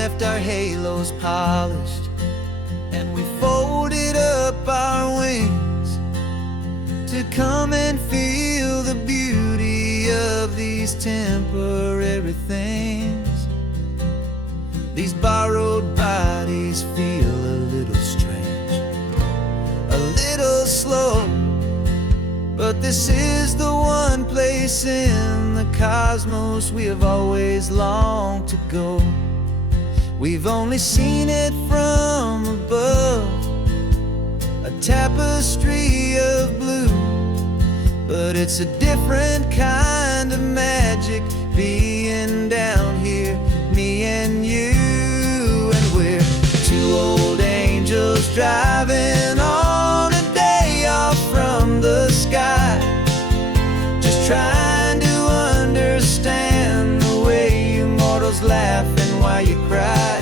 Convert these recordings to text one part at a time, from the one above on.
left our halos polished, and we folded up our wings to come and feel the beauty of these temporary things. These borrowed bodies feel a little strange, a little slow, but this is the one place in the cosmos we have always longed to go. We've only seen it from above, a tapestry of blue, but it's a different kind of magic being down here, me and you. And we're two old angels driving on a day off from the sky, just trying to understand the way you mortals laugh and why you cry.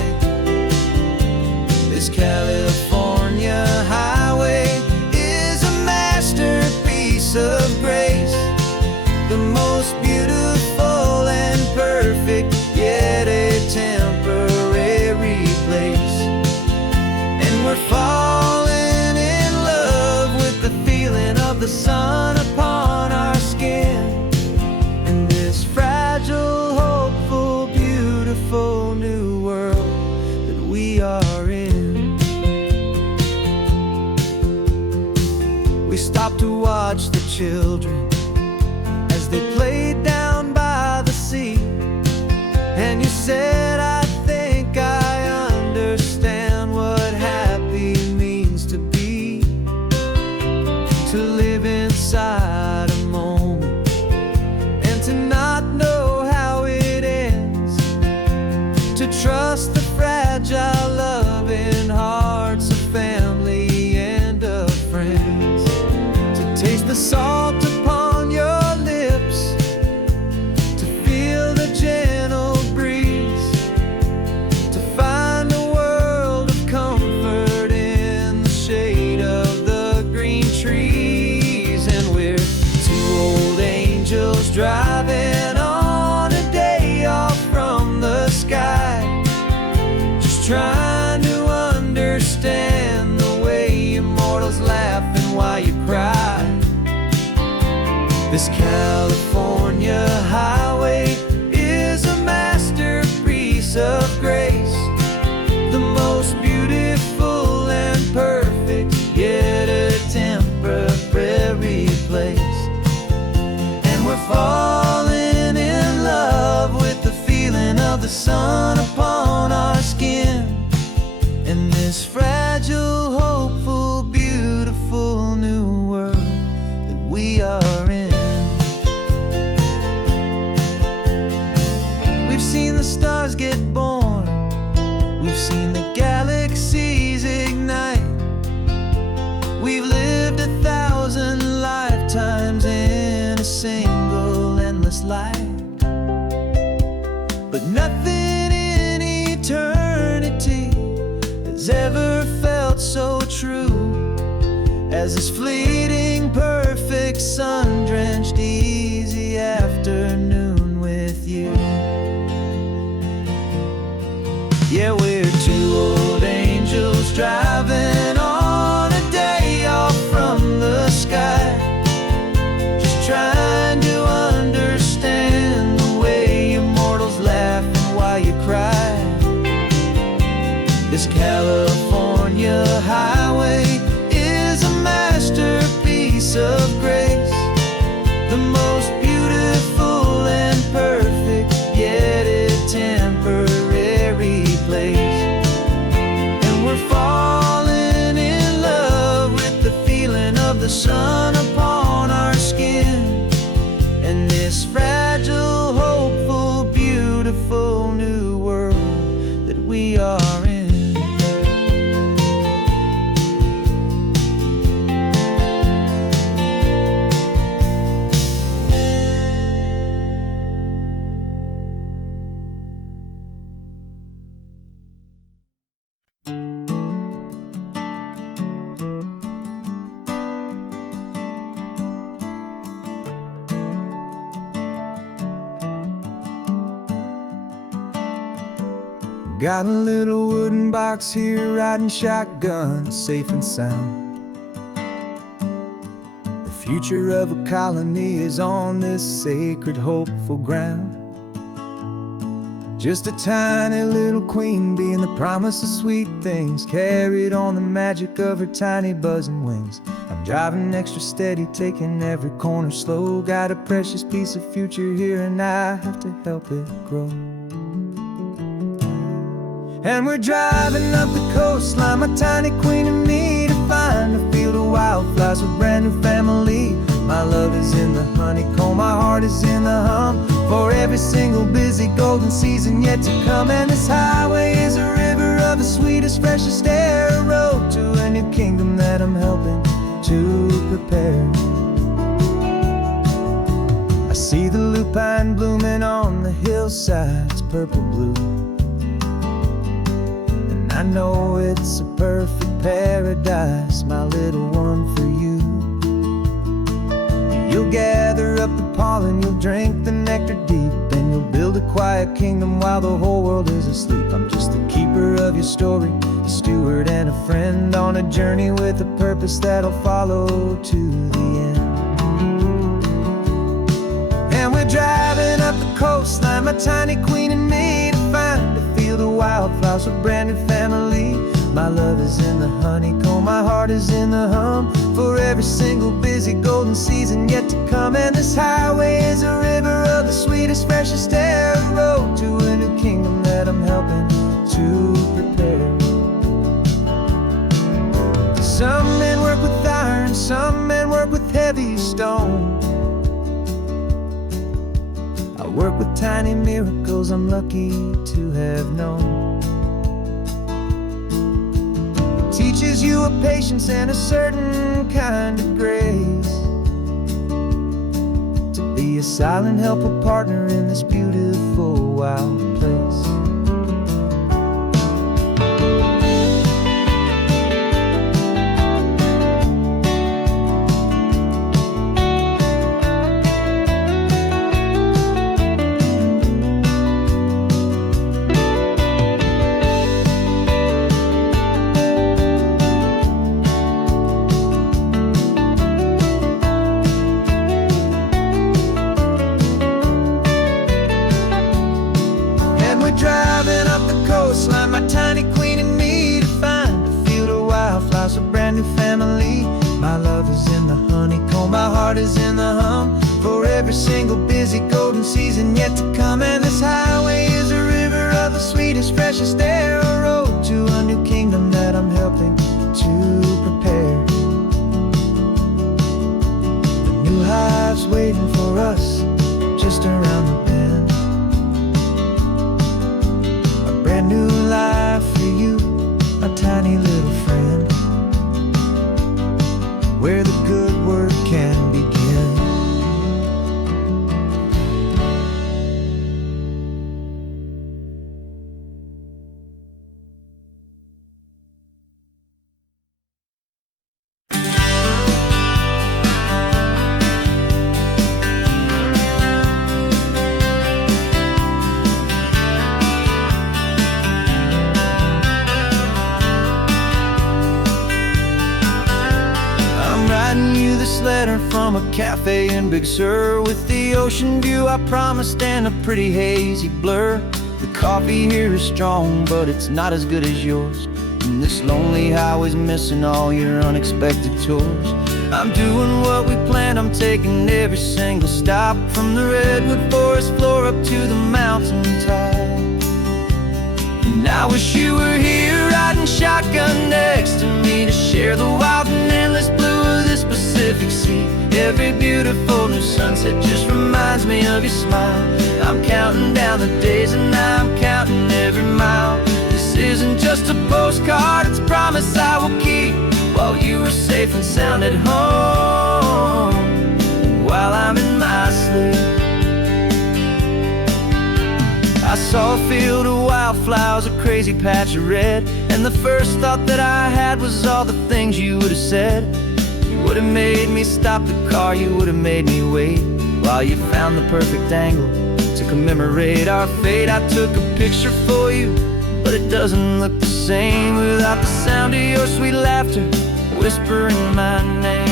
This California highway is a masterpiece of grace, the most beautiful and perfect, yet a temporary place. And we're falling in love with the feeling of the sun upon our skin, in this fragile, hopeful, beautiful new world that we are in. We stopped to watch the children as they played down by the sea, and you said, I think I understand what happy means to be, to live inside a moment and to not know how it ends, to trust the fragile loving hearts of family and of friends, to taste the salt upon your lips, to feel the gentle breeze, to find a world of comfort in the shade of the green trees. And we're two old angels driving on a day off from the sky, just trying to understand the way immortals laugh and why you cry. This California highway is a masterpiece of grace, the most beautiful and perfect, yet a temporary place. And we're falling in love with the feeling of the sun upon our skin, in this fragile, hopeful, beautiful new world that we are in. We've seen the stars get born, we've seen the galaxies ignite, we've lived 1,000 lifetimes in a single endless life, but nothing in eternity has ever felt so true as this fleeting, perfect, sun-drenched, easy afternoon with you. Yeah, we're two old angels driving on a day off from the sky, just trying to understand the way immortals laugh and why you cry. This California highway is a masterpiece of grace, the most beautiful and perfect, yet a temporary place. And we're falling in love with the feeling of the sun upon our skin, and this fragile, hopeful, beautiful new world that we are in. Got a little wooden box here, riding shotgun, safe and sound. The future of a colony is on this sacred, hopeful ground. Just a tiny little queen bee and the promise of sweet things, carried on the magic of her tiny buzzing wings. I'm driving extra steady, taking every corner slow. Got a precious piece of future here and I have to help it grow. And we're driving up the coastline, my tiny queen and me, to find a field of wildflowers, a brand new family. My love is in the honeycomb, my heart is in the hum, for every single busy golden season yet to come. And this highway is a river of the sweetest, freshest air, a road to a new kingdom that I'm helping to prepare. I see the lupine blooming on the hillsides, purple blue, and I know it's a perfect paradise, my little one, for you. You'll gather up the pollen, you'll drink the nectar deep, and you'll build a quiet kingdom while the whole world is asleep. I'm just the keeper of your story, a steward and a friend, on a journey with a purpose that'll follow to the end. And we're driving up the coastline, my tiny queen and me, to find a field of wildflowers, a brand new family. My love is in the honeycomb, my heart is in the hum, for every single busy golden season yet to come. And this highway is a river of the sweetest, freshest air, a road to a new kingdom that I'm helping to prepare. Some men work with iron, some men work with heavy stone. I work with tiny miracles I'm lucky to have known. Teaches you a patience and a certain kind of grace, to be a silent, helpful partner in this beautiful, wild place. Driving up the coastline, my tiny queen and me, to find a field of wildflowers, a brand new family. My love is in the honeycomb, my heart is in the hum, for every single busy golden season yet to come. And this highway is a river of the sweetest, freshest air, a road to a new kingdom that I'm helping to prepare. The new hive's waiting for us just around the bend. Brand new life for you, a tiny little friend, where the good work can begin. Letter from a cafe in Big Sur, with the ocean view I promised and a pretty hazy blur. The coffee here is strong, but it's not as good as yours, and this lonely highway's missing all your unexpected tours. I'm doing what we planned, I'm taking every single stop, from the redwood forest floor up to the mountain top. And I wish you were here, riding shotgun next to me, to share the wild and endless blue of this Pacific Sea. Every beautiful new sunset just reminds me of your smile. I'm counting down the days and I'm counting every mile. This isn't just a postcard, it's a promise I will keep, while you are safe and sound at home, while I'm in my sleep. I saw a field of wildflowers, a crazy patch of red, and the first thought that I had was all the things you would have said. You would have made me stop the car, you would have made me wait, while you found the perfect angle to commemorate our fate. I took a picture for you, but it doesn't look the same without the sound of your sweet laughter whispering my name.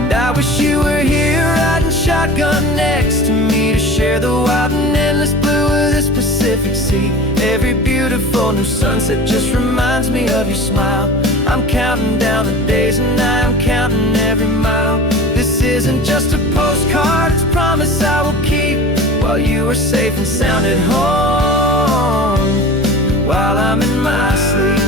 And I wish you were here riding shotgun next to me to share the wild and endless blue of this Pacific Sea. Every beautiful new sunset just reminds me of your smile. I'm counting down the days and I am counting every mile. This isn't just a postcard, it's a promise I will keep, while you are safe and sound at home, while I'm in my sleep.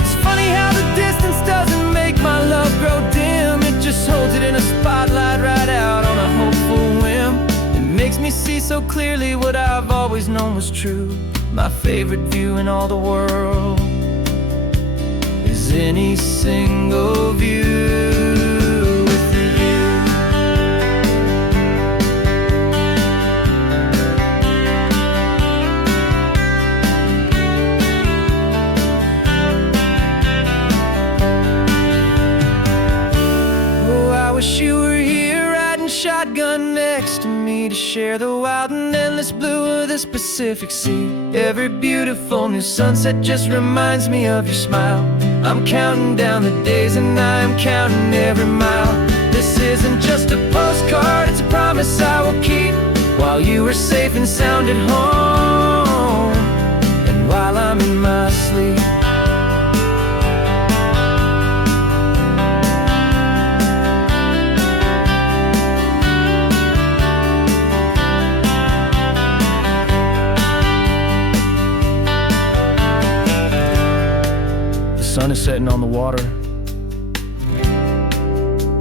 It's funny how the distance doesn't make my love grow dim. It just holds it in a spotlight right out on a hopeful whim. It makes me see so clearly what I've always known was true. My favorite view in all the world is any single view with you. Oh, I wish you were here riding shotgun next to me to share the wild and endless blue of this Pacific Sea. Every beautiful new sunset just reminds me of your smile. I'm counting down the days and I am counting every mile. This isn't just a postcard, it's a promise I will keep, while you are safe and sound at home, and while I'm in my sleep. The sun is setting on the water.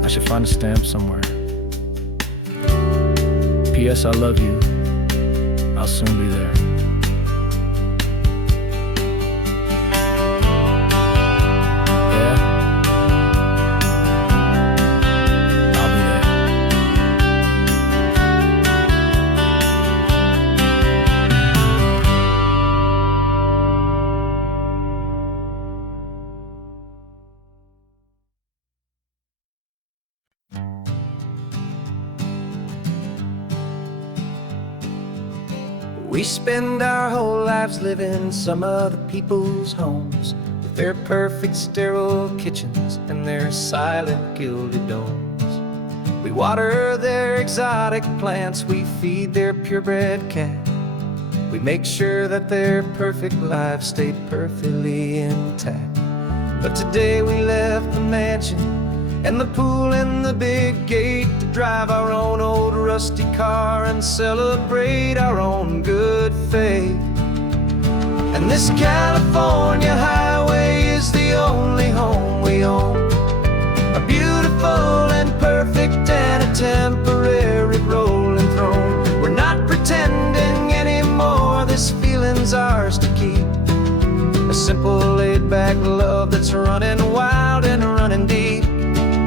I should find a stamp somewhere. P.S. I love you. I'll soon be there. Yeah? I'll be there. We spend our whole lives living in some other people's homes, with their perfect sterile kitchens and their silent gilded domes. We water their exotic plants, we feed their purebred cat. We make sure that their perfect lives stay perfectly intact. But today we left the mansion and the pool and the big gate to drive our own old rusty car and celebrate our own good faith. And this California highway is the only home we own, a beautiful and perfect and a temporary rolling throne. We're not pretending anymore, this feeling's ours to keep, a simple laid-back love that's running wild and running deep.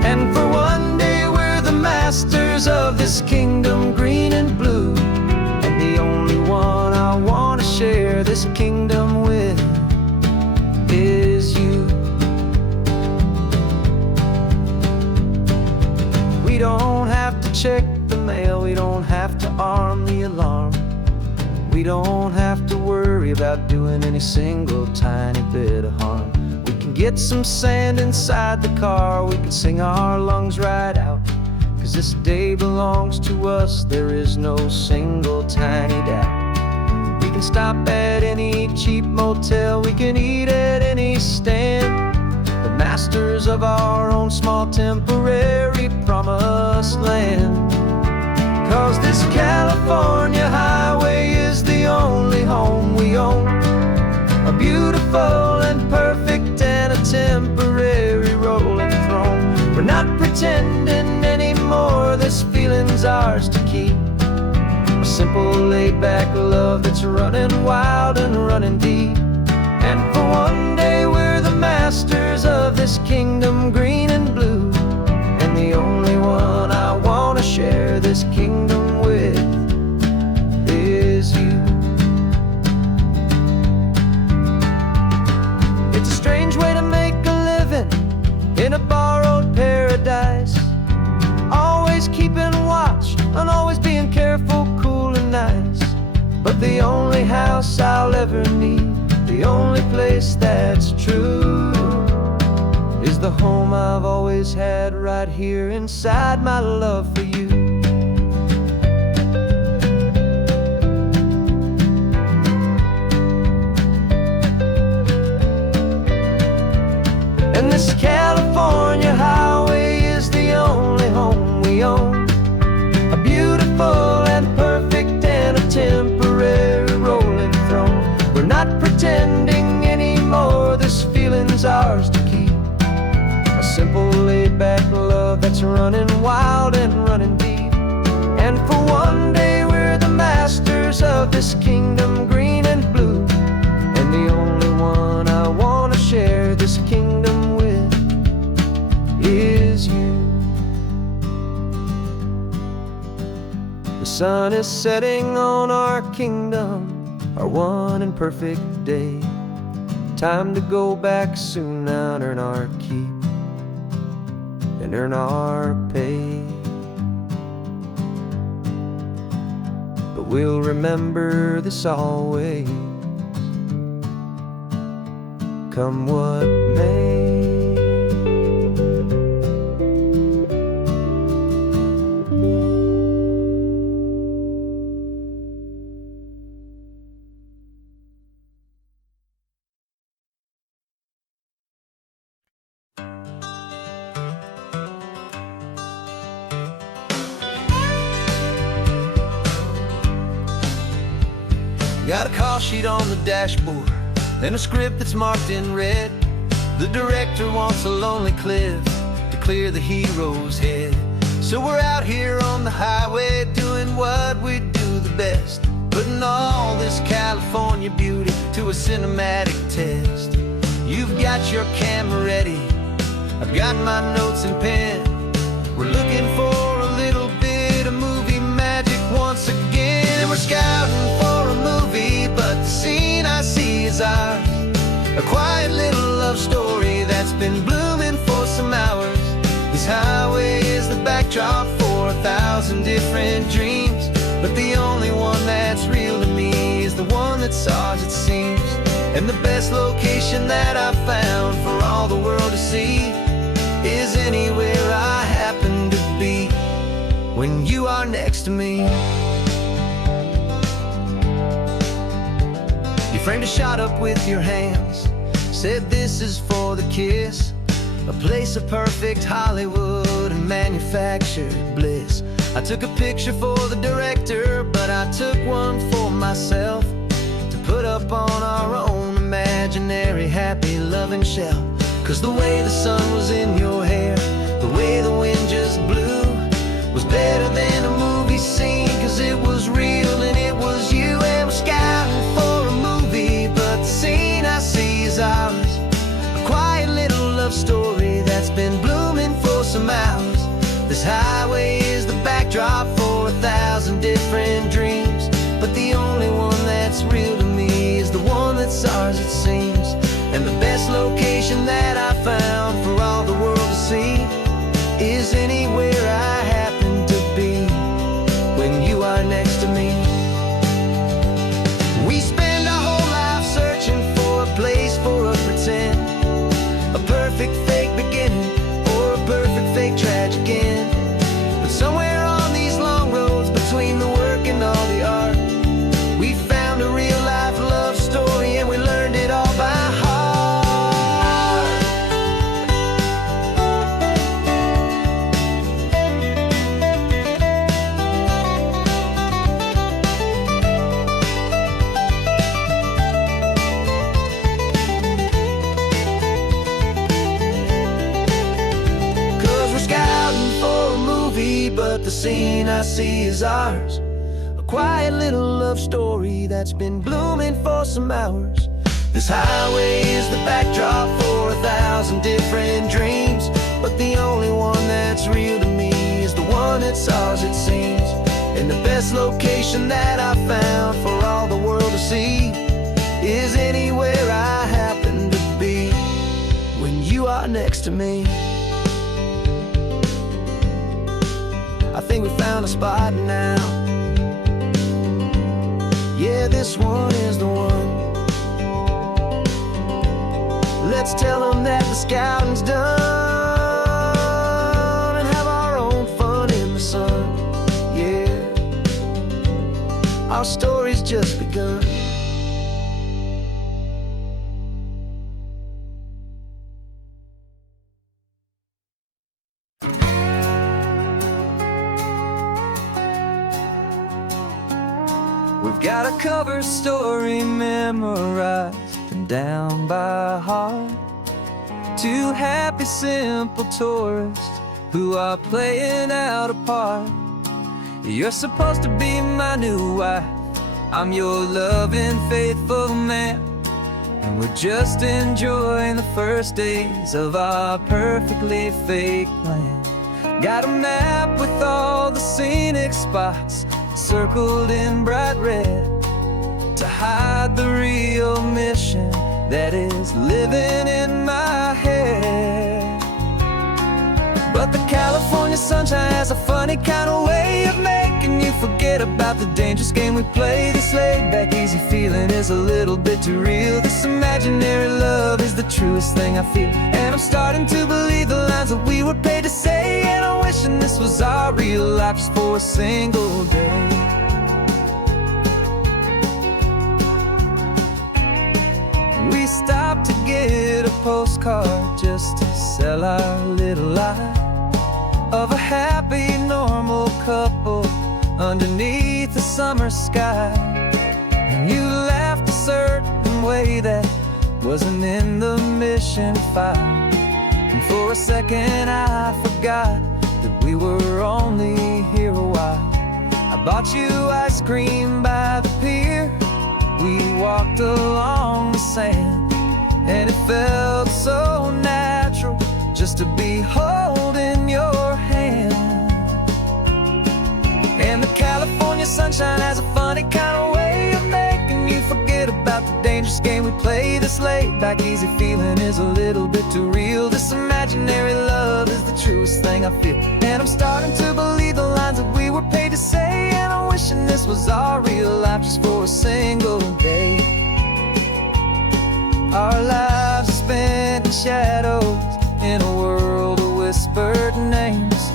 And for one day we're the masters of this kingdom green and blue, and the only one I want to share this kingdom with is you. We don't have to check the mail, we don't have to arm the alarm, we don't have to worry about doing any single tiny bit of harm. We can get some sand inside the car, we can sing our lungs right out, 'cause this day belongs to us, there is no single tiny doubt. We can stop at any cheap motel, we can eat at any stand, the masters of our own small temporary promised land. 'Cause this California highway is the only home we own, a beautiful and perfect and a temporary rolling throne. We're not pretending anymore, this feeling's ours to keep, a simple laid-back love that's running wild and running deep. And for one day we're the masters of this kingdom green and blue, and the only one I want to share this kingdom with is you. It's a strange way to make a living in a borrowed paradise, always keeping watch and always being careful, cool and nice. But But the only house I'll ever need, the only place that's true, is the home I've always had right here inside my love for you. And this California highway is the only home we own, a beautiful and perfect and a temporary rolling throne. We're not pretending anymore, this feeling's ours to keep, a simple laid-back love that's running wild and running deep. And for one day we're the masters of this kingdom green and blue, and the only one I want to share this kingdom with is you. The sun is setting on our kingdom, our one and perfect day. Time to go back soon now and earn our keep and earn our pay. But we'll remember this always, come what may. Got a call sheet on the dashboard and a script that's marked in red. The director wants a lonely cliff to clear the hero's head. So we're out here on the highway doing what we do the best, putting all this California beauty to a cinematic test. You've got your camera ready, I've got my notes and pen. We're looking for a little bit of movie magic once again. And we're scouting for a movie, but the scene I see is ours, a quiet little love story that's been blooming for some hours. This highway is the backdrop for 1,000 different dreams, but the only one that's real to me is the one that's ours, it seems. And the best location that I've found for all the world to see is anywhere I happen to be when you are next to me. You framed a shot up with your hands, said this is for the kiss, a place of perfect Hollywood and manufactured bliss. I took a picture for the director, but I took one for myself to put up on our own imaginary happy loving shelf. Cause the way the sun was in your hair, the way the wind just blew, was better than a movie scene, cause it was real and it was you. And we're scouting for a movie, but the scene I see is ours, a quiet little love story that's been blooming for some hours. This highway is the backdrop for 1,000 different dreams, but the only one that's real to me is the one that's ours, it seems. And the best location that I found for all the world to see is anywhere I happen to be when you are next to me. We spend our whole life searching for a place for a pretend, a perfect fake beginning or a perfect fake tragic end. But somewhere on these long roads between the work and all the art, we found a real life love story and we learned it all by heart. But the scene I see is ours, a quiet little love story that's been blooming for some hours. This highway is the backdrop for 1,000 different dreams, but the only one that's real to me is the one that's ours, it seems. And the best location that I found for all the world to see is anywhere I happen to be when you are next to me. I think we found a spot now. Yeah. yeah, this one is the one. Let's tell them that the scouting's done and have our own fun in the sun. Yeah, our story's just begun. We've got a cover story memorized and down by heart. Two happy, simple tourists who are playing out a part. You're supposed to be my new wife, I'm your loving, faithful man, and we're just enjoying the first days of our perfectly fake plan. Got a map with all the scenic spots circled in bright red to hide the real mission that is living in my head. But the California sunshine has a funny kind of way of making you forget about the dangerous game we play. This laid-back, easy feeling is a little bit too real. This imaginary love is the truest thing I feel, and I'm starting to believe the lines that we were paid to say. And I'm wishing this was our real life just for a single day. We stopped to get a postcard just to sell our little lie of a happy, normal couple underneath the summer sky. And you laughed a certain way that wasn't in the mission file, and for a second I forgot that we were only here a while. I bought you ice cream by the pier, we walked along the sand, and it felt so natural just to be holding your hand. And the California sunshine has a funny kind of way of making you forget about the dangerous game we play. This laid-back, easy feeling is a little bit too real. This imaginary love is the truest thing I feel, and I'm starting to believe the lines that we were paid to say. And I'm wishing this was our real life just for a single day. Our lives are spent in shadows in a world of whispered names,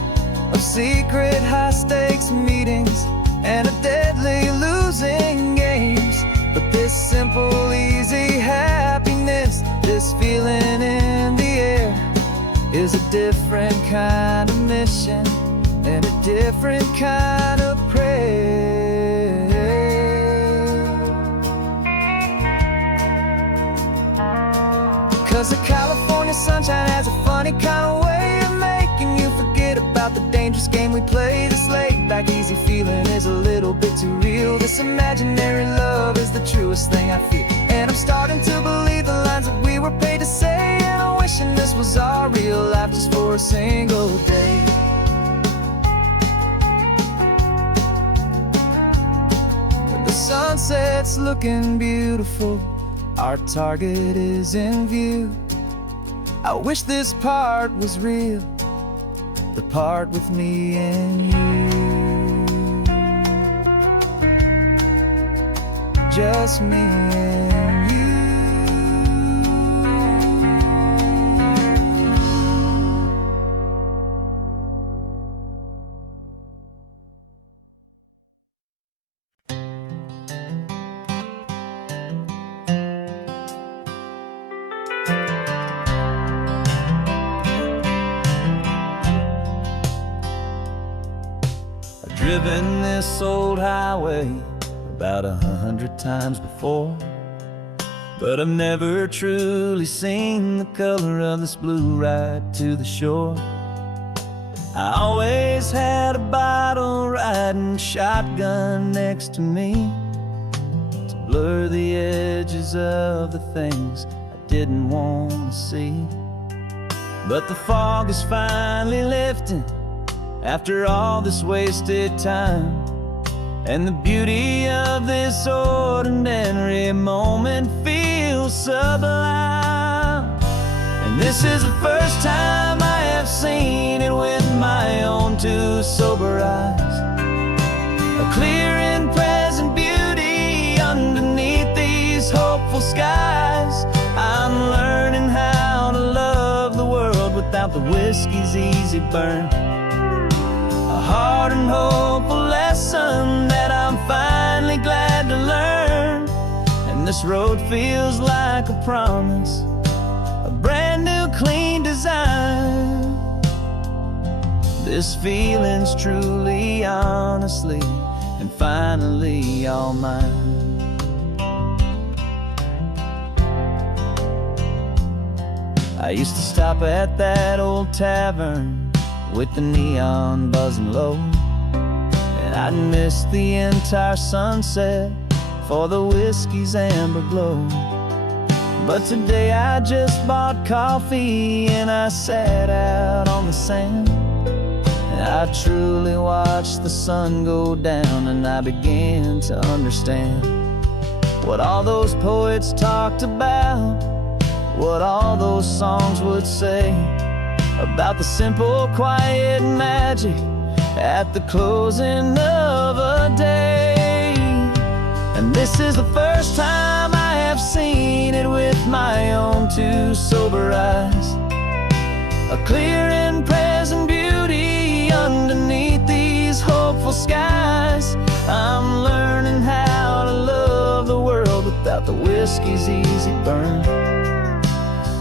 of secret high-stakes meetings and of deadly losing games. But this simple, easy happiness, this feeling in the air, is a different kind of mission and a different kind of prayer. 'Cause the California sunshine has a funny kind of way of making you forget about the dangerous game we play. This laid-back, easy feeling is a little bit too real. This imaginary love is the truest thing I feel, and I'm starting to believe the lines that we were paid to say. And I'm wishing this was our real life just for a single day. The sunset's looking beautiful, our target is in view. I wish this part was real, the part with me and you. Just me and you. Driven this old highway about 100 times before, but I've never truly seen the color of this blue right to the shore. I always had a bottle riding shotgun next to me to blur the edges of the things I didn't want to see. But the fog is finally lifting after all this wasted time, and the beauty of this ordinary moment feels sublime. And this is the first time I have seen it with my own two sober eyes, a clear and present beauty without the whiskey's easy burn. A hard and hopeful lesson that I'm finally glad to learn. And this road feels like a promise, a brand new clean design. This feeling's truly, honestly, and finally all mine. I used to stop at that old tavern with the neon buzzing low, and I'd miss the entire sunset for the whiskey's amber glow. But today I just bought coffee and I sat out on the sand, and I truly watched the sun go down, and I began to understand what all those poets talked about, what all those songs would say about the simple, quiet magic at the closing of a day. And this is the first time I have seen it with my own two sober eyes, a clear and present beauty underneath these hopeful skies. I'm learning how to love the world without the whiskey's easy burn.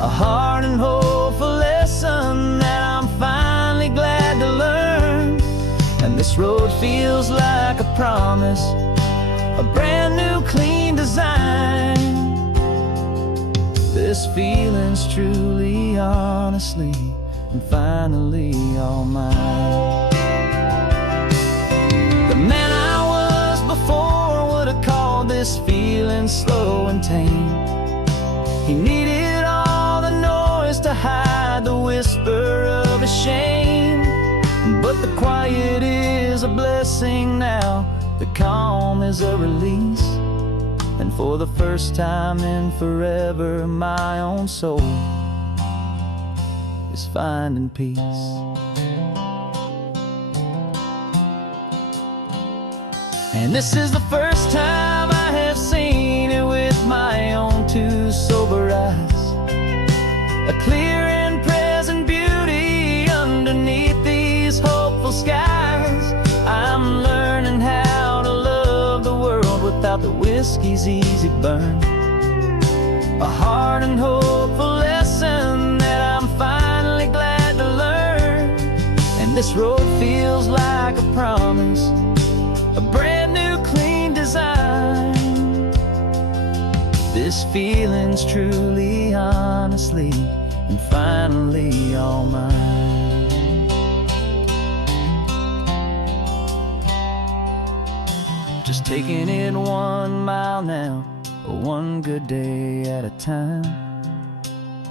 A hard and hopeful lesson that I'm finally glad to learn. And this road feels like a promise, a brand new clean design. This feeling's truly, honestly, and finally all mine. The man I was before would have called this feeling slow and tame. He needed all the noise to hide the whisper of his shame. But the quiet is a blessing now, the calm is a release. And for the first time in forever, my own soul is finding peace. And this is the first time I have seen it with my own two sober eyes, a clear and present beauty underneath these hopeful skies. I'm learning how to love the world without the whiskey's easy burn. A hard and hopeful lesson that I'm finally glad to learn. And this road feels like a promise, a brand new clean design. This feeling's truly, honestly, and finally all mine. Just taking it 1 mile now, one good day at a time.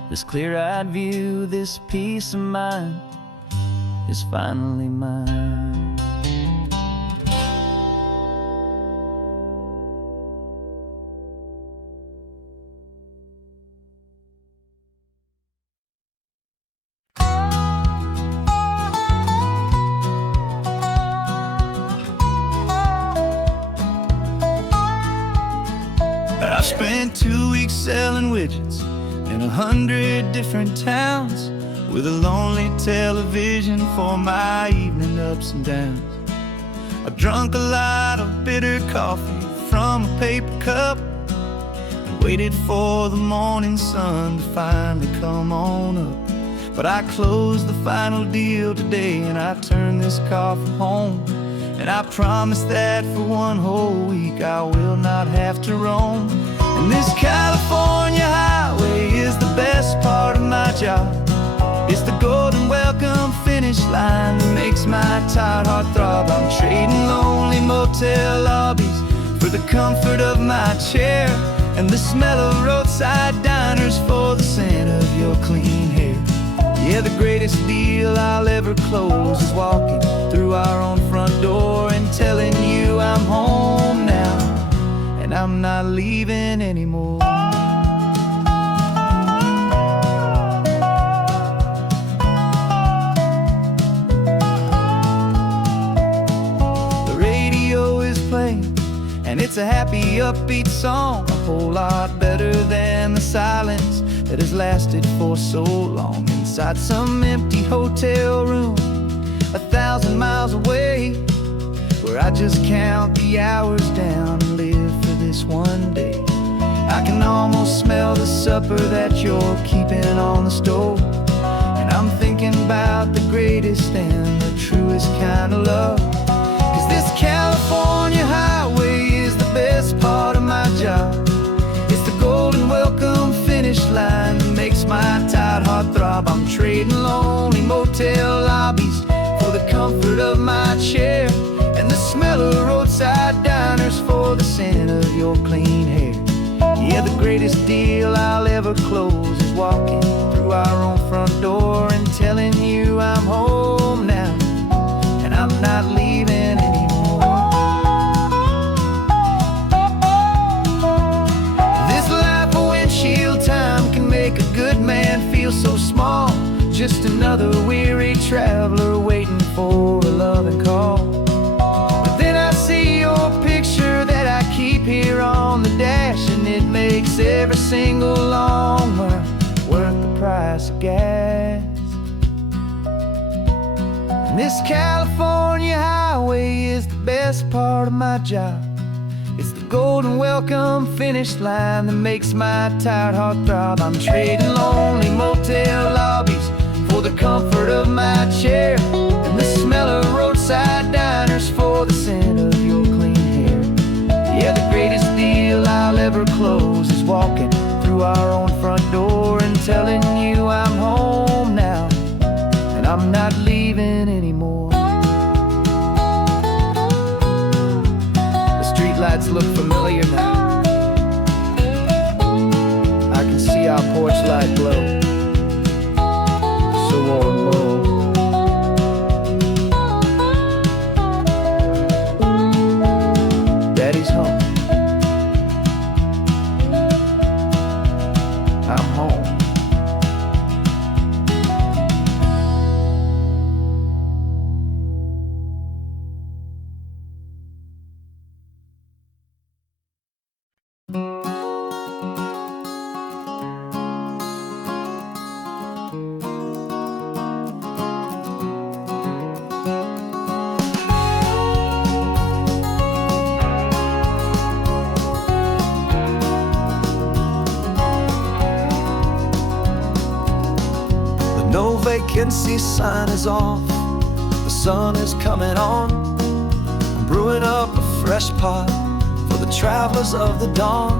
This clear-eyed view, this peace of mind is finally mine. I spent 2 weeks selling widgets in 100 different towns, with a lonely television for my evening ups and downs. I drunk a lot of bitter coffee from a paper cup and waited for the morning sun to finally come on up. But I closed the final deal today and I turned this car from home. And I promise that for 1 whole week I will not have to roam. And this California highway is the best part of my job. It's the golden welcome finish line that makes my tired heart throb. I'm trading lonely motel lobbies for the comfort of my chair, and the smell of roadside diners for the scent of your clean hair. Yeah, the greatest deal I'll ever close is walking through our own front door and telling you I'm home now, and I'm not leaving anymore. The radio is playing and It's a happy, upbeat song, a whole lot better than the silence that has lasted for so long. Inside some empty hotel room 1,000 miles away, where I just count the hours down and live for this one day. I can almost smell the supper that you're keeping on the stove, and I'm thinking about the greatest and the truest kind of love. 'Cause this California highway is the best part of my job. It's the golden welcome finish line that makes my tired heart throb. I'm trading lonely motel lobbies for the comfort of my chair, and the smell of roadside diners for the scent of your clean hair. Yeah, the greatest deal I'll ever close is walking through our own front door and telling you I'm home now, and I'm not leaving anymore. This life of windshield time can make a good man feel so small, just another weary traveler waiting for a loving call. But then I see your picture that I keep here on the dash, and it makes every single long mile worth the price of gas. And this California highway is the best part of my job. It's the golden welcome finish line that makes my tired heart throb. I'm trading lonely motel lobbies for the comfort of my chair, and the smell of roadside diners for the scent of your clean hair. Yeah, the greatest deal I'll ever close is walking through our own front door and telling you I'm home now, and I'm not leaving anymore. The streetlights look familiar now. I can see our porch light glow, so warm, oh. Daddy's home. I'm home. No vacancy sign is off, the sun is coming on. I'm brewing up a fresh pot for the travelers of the dawn.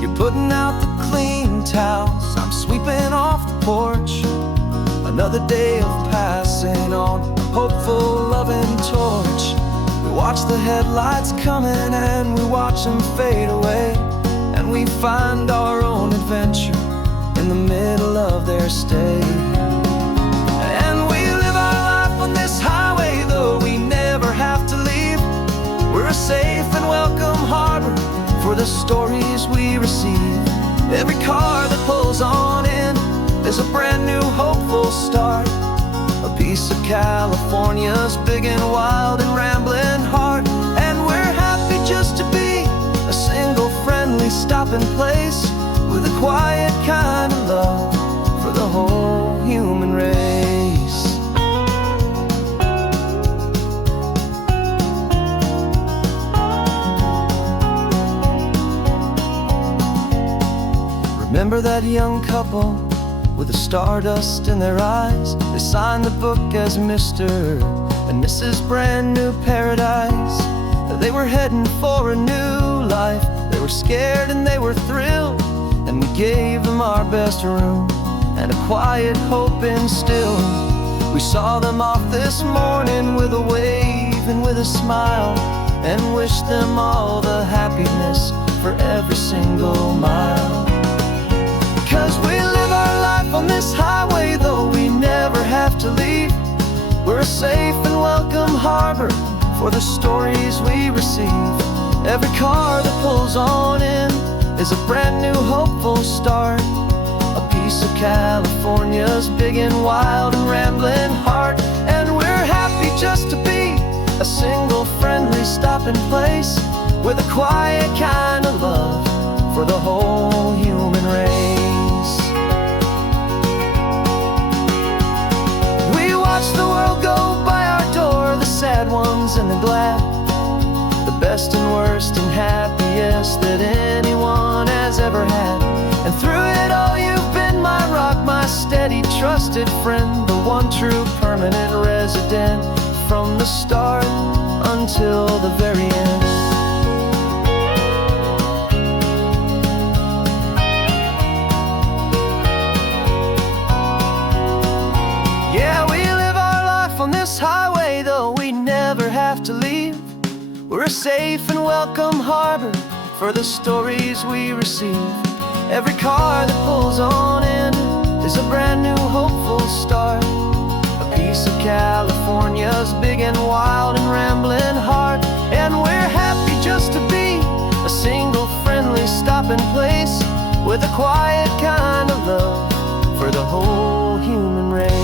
You're putting out the clean towels, I'm sweeping off the porch. Another day of passing on a hopeful, loving torch. We watch the headlights coming and we watch them fade away, and we find our own adventure in the middle of their stay. And we live our life on this highway, though we never have to leave. We're a safe and welcome harbor for the stories we receive. Every car that pulls on in is a brand new hopeful start, a piece of California's big and wild and rambling heart. And we're happy just to be a single friendly stopping place, with a quiet kind of love for the whole human race. Remember that young couple with the stardust in their eyes? They signed the book as Mr. and Mrs. Brand New Paradise. They were heading for a new life. They were scared and they were thrilled, and we gave them our best room and a quiet hope instilled. We saw them off this morning with a wave and with a smile, and wished them all the happiness for every single mile. 'Cause we live our life on this highway, though we never have to leave. We're a safe and welcome harbor for the stories we receive. Every car that pulls on in is a brand new hopeful start, a piece of California's big and wild and rambling heart. And we're happy just to be a single friendly stopping place, with a quiet kind of love for the whole human race. We watch the world go by our door, the sad ones and the glad, the best and worst and happiest that anyone has ever had. And through it all you've been my rock, my steady, trusted friend, the one true permanent resident, from the start until the very end. Yeah, we live our life on this highway, though we never have to leave. We're a safe and welcome harbor for the stories we receive. Every car that pulls on in is a brand new hopeful start, a piece of California's big and wild and rambling heart. And we're happy just to be a single friendly stopping place, with a quiet kind of love for the whole human race.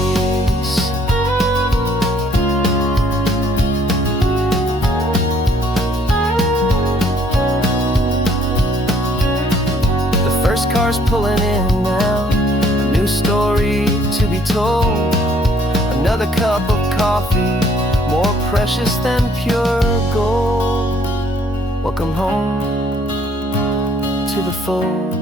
First car's pulling in now, a new story to be told, another cup of coffee, more precious than pure gold. Welcome home to the fold.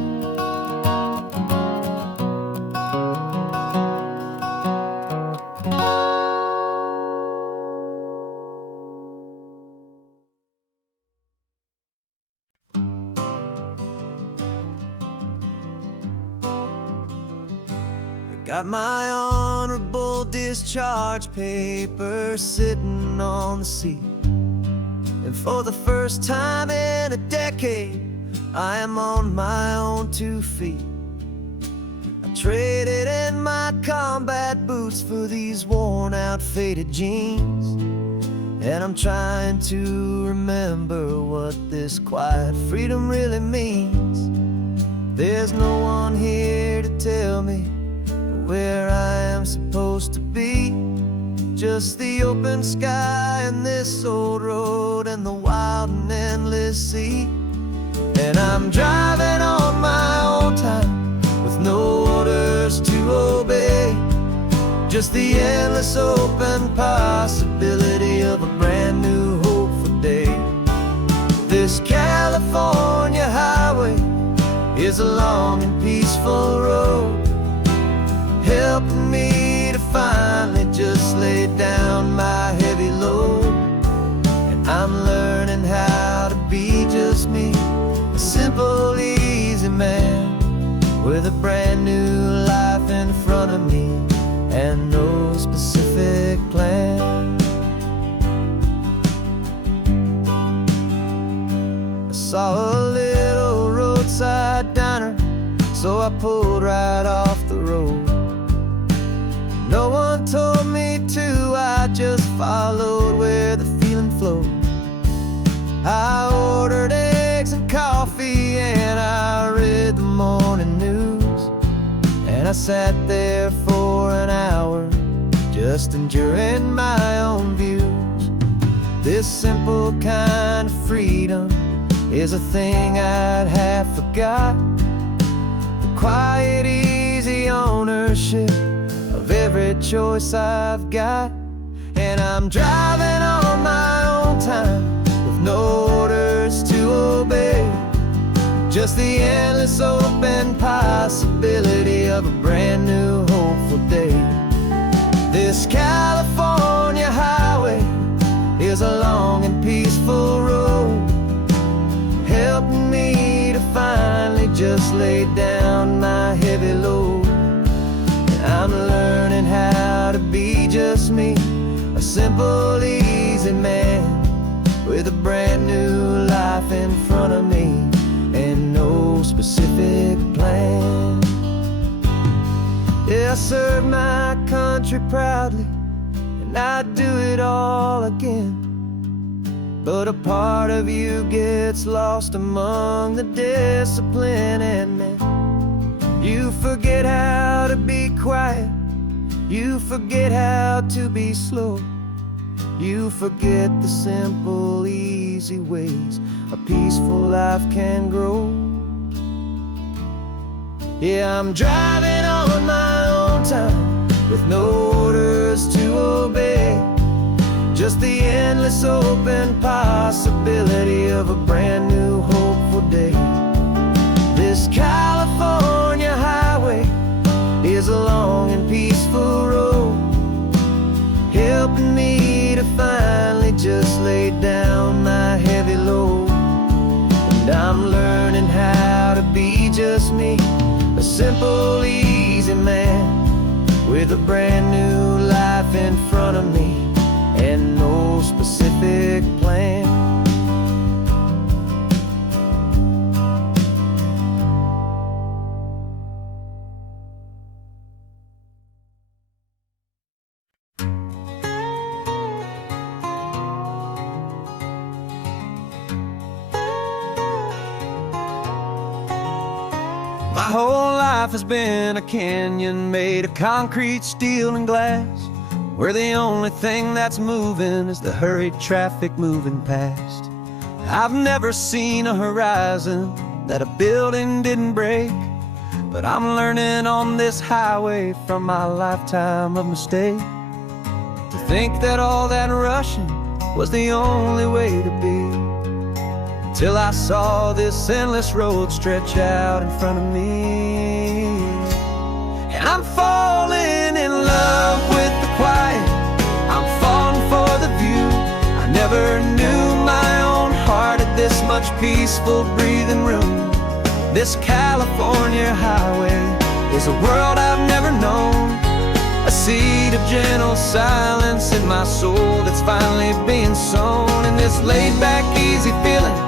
Got my honorable discharge papers sitting on the seat, and for the first time in a decade I am on my own 2 feet. I traded in my combat boots for these worn out faded jeans, and I'm trying to remember what this quiet freedom really means. There's no one here to tell me where I am supposed to be, just the open sky and this old road and the wild and endless sea. And I'm driving on my own time with no orders to obey, just the endless open possibility of a brand new hopeful day. This California highway is a long and peaceful road, helping me to finally just lay down my heavy load. And I'm learning how to be just me, a simple, easy man, with a brand new life in front of me and no specific plan. I saw a little roadside diner, so I pulled right off the road. No one told me to, I just followed where the feeling flowed. I ordered eggs and coffee and I read the morning news, and I sat there for an hour just enduring my own views. This simple kind of freedom is a thing I'd have forgot, the quiet, easy ownership of every choice I've got. And I'm driving on my own time with no orders to obey, just the endless open possibility of a brand new hopeful day. This California highway is a long and peaceful road, helping me to finally just lay down my heavy load. I'm learning how to be just me, a simple, easy man, with a brand new life in front of me and no specific plan. Yeah, I serve my country proudly, and I'd do it all again. But a part of you gets lost among the discipline, and man, you forget how to be quiet, you forget how to be slow. You forget the simple, easy ways a peaceful life can grow. Yeah, I'm driving on my own time with no orders to obey. Just the endless open possibility of a brand new hopeful day. This California highway is a long and peaceful road, helping me to finally just lay down my heavy load. And I'm learning how to be just me, a simple, easy man with a brand new life in front of me and no specific plan. My whole life has been a canyon made of concrete, steel, and glass, where the only thing that's moving is the hurried traffic moving past. I've never seen a horizon that a building didn't break, but I'm learning on this highway from my lifetime of mistakes to think that all that rushing was the only way to be, till I saw this endless road stretch out in front of me. And I'm falling in love with the quiet, I'm falling for the view. I never knew my own heart had this much peaceful breathing room. This California highway is a world I've never known, a seed of gentle silence in my soul that's finally being sown. And this laid-back, easy feeling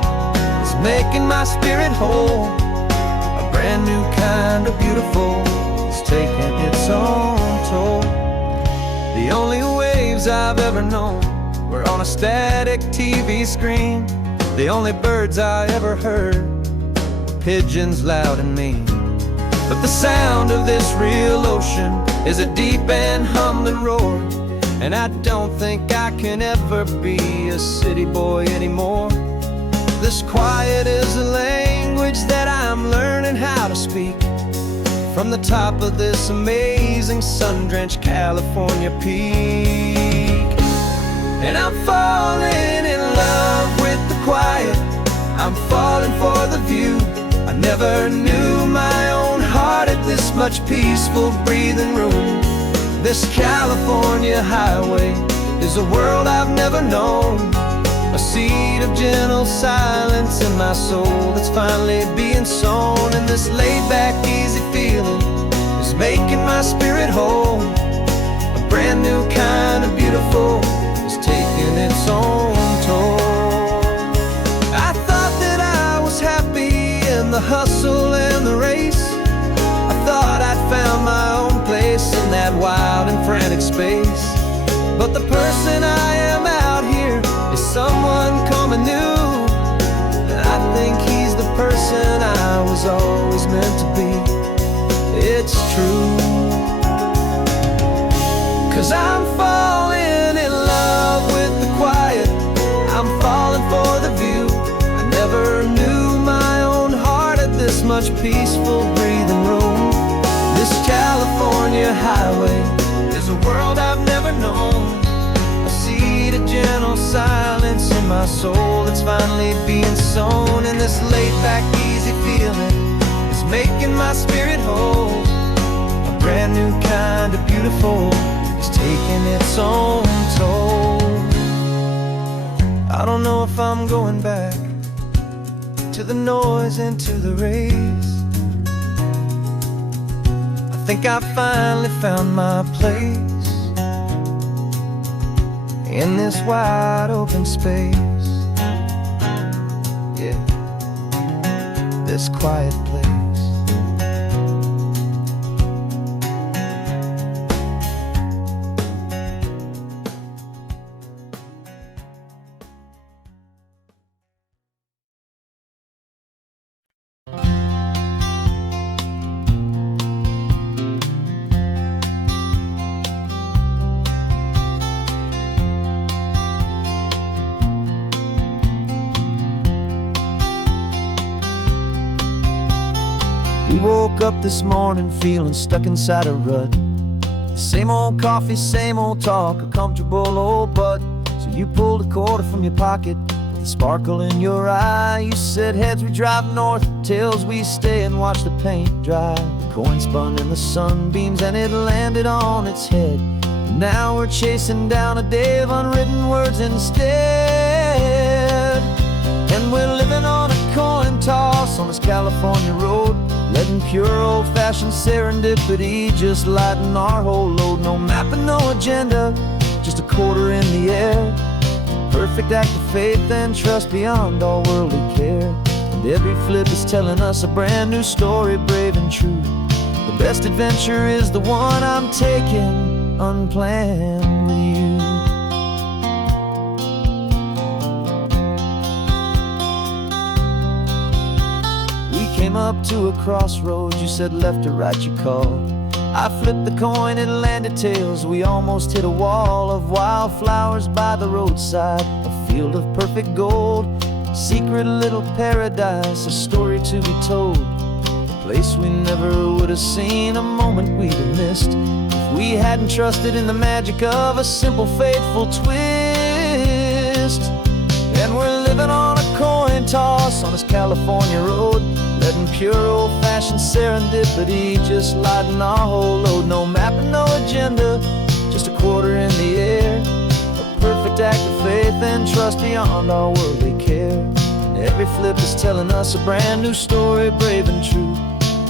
is making my spirit whole, a brand new kind of beautiful is taking its own toll. The only waves I've ever known were on a static TV screen. The only birds I ever heard were pigeons loud and mean. But the sound of this real ocean is a deep and humbling roar, and I don't think I can ever be a city boy anymore. This quiet is a language that I'm learning how to speak from the top of this amazing sun-drenched California peak. And I'm falling in love with the quiet, I'm falling for the view. I never knew my own heart had this much peaceful breathing room. This California highway is a world I've never known, a seed of gentle silence in my soul that's finally being sown. And this laid-back, easy feeling is making my spirit whole, a brand new kind of beautiful is taking its own toll. I thought that I was happy in the hustle and the race, I thought I'd found my own place in that wild and frantic space. But the person I am out here is someone coming new, and I think he's the person I was always meant to be. It's true, 'cause I'm falling in love with the quiet, I'm falling for the view. I never knew my own heart had this much peaceful breathing room. This California highway is a world I've never known, a seed of gentle silence in my soul that's finally being sown. And this laid-back, easy feeling is making my spirit whole, a brand new kind of beautiful is taking its own toll. I don't know if I'm going back to the noise and to the race. I think I finally found my place in this wide open space. Yeah, this quiet place. woke up this morning feeling stuck inside a rut. Same old coffee, same old talk, a comfortable old butt. So you pulled a quarter from your pocket with a sparkle in your eye. You said heads we drive north, tails we stay and watch the paint dry. The coin spun in the sunbeams and it landed on its head. And now we're chasing down a day of unwritten words instead. And we're living on a coin toss on this California road, letting pure old-fashioned serendipity just lighten our whole load. No map and no agenda, just a quarter in the air. Perfect act of faith and trust beyond all worldly care. And every flip is telling us a brand new story, brave and true. The best adventure is the one I'm taking unplanned with you. Came up to a crossroads, you said left or right, you called. I flipped the coin, it landed tails. We almost hit a wall of wildflowers by the roadside, a field of perfect gold, secret little paradise, a story to be told, a place we never would have seen, a moment we'd have missed if we hadn't trusted in the magic of a simple, faithful twist. And we're living on a coin toss on this California road, letting pure old-fashioned serendipity just lighten our whole load. No map and no agenda, just a quarter in the air. A perfect act of faith and trust beyond our worldly care. And every flip is telling us a brand new story, brave and true.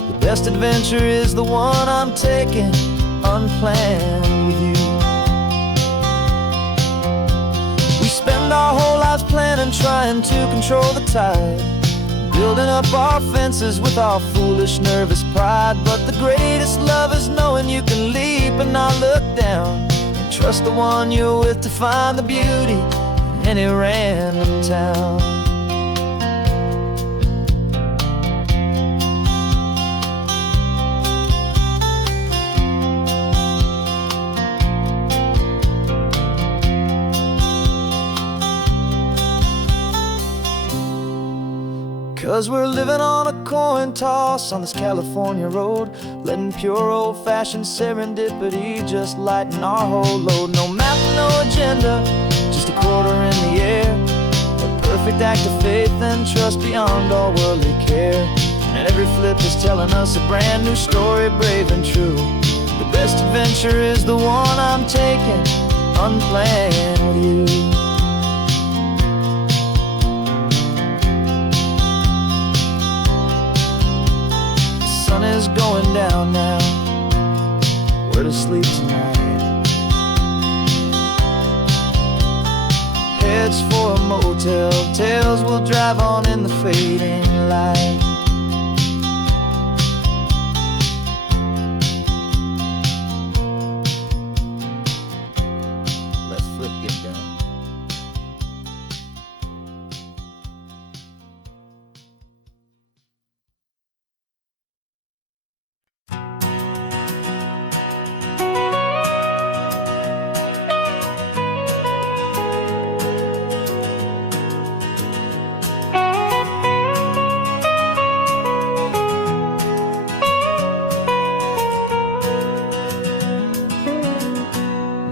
The best adventure is the one I'm taking unplanned with you. We spend our whole lives planning, trying to control the tide, building up our fences with our foolish, nervous pride. But the greatest love is knowing you can leap and not look down, and trust the one you're with to find the beauty in any random town. Cause we're living on a coin toss on this California road, letting pure old-fashioned serendipity just lighten our whole load. No map, no agenda, just a quarter in the air. A perfect act of faith and trust beyond all worldly care. And every flip is telling us a brand new story, brave and true. The best adventure is the one I'm taking unplanned with you. Sun is going down now, we're to sleep tonight. Heads for a motel, tails will drive on in the fading light. Let's flip get down.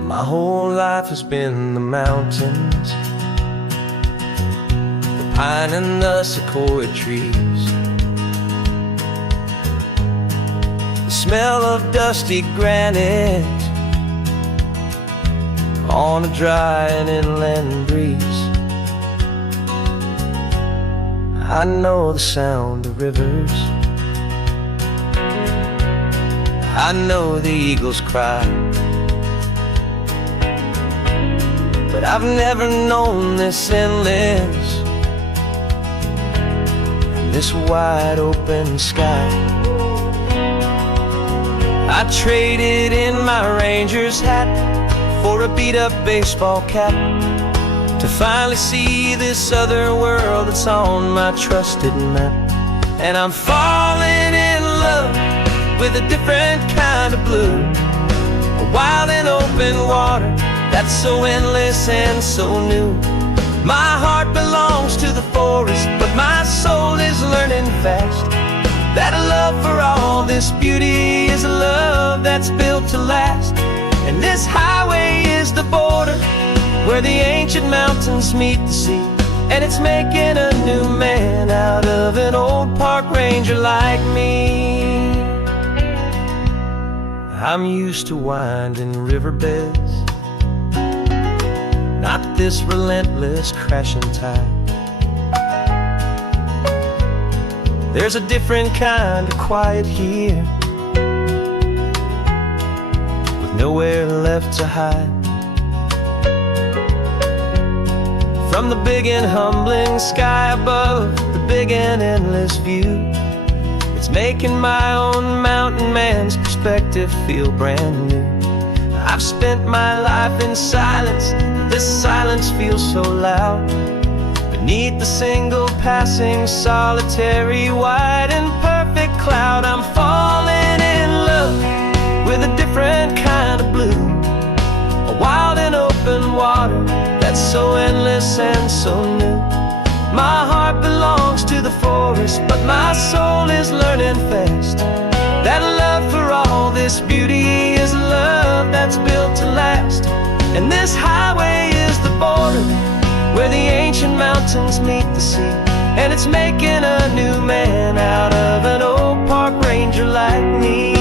My whole life has been the mountains, the pine and the sequoia trees, the smell of dusty granite on a dry and inland breeze. I know the sound of rivers, I know the eagles cry, but I've never known this endless and this wide open sky. I traded in my Ranger's hat for a beat-up baseball cap to finally see this other world that's on my trusted map. And I'm falling in love with a different kind of blue, a wild and open water that's so endless and so new. My heart belongs to the forest, but my soul is learning fast That a love for all this beauty is a love that's built to last. And this highway is the border where the ancient mountains meet the sea. And it's making a new man out of an old park ranger like me. I'm used to winding riverbeds, not this relentless crashing tide. There's a different kind of quiet here, with nowhere left to hide. From the big and humbling sky above, the big and endless view, it's making my own mountain man's perspective feel brand new. I've spent my life in silence, this silence feels so loud. Beneath the single passing solitary white and perfect cloud, I'm falling in love with a different kind of blue, a wild and open water that's so endless and so new. My heart belongs to the forest, but my soul is learning fast that love for all this beauty is a love that's built to last. And this highway is the border where the ancient mountains meet the sea. And it's making a new man out of an old park ranger like me.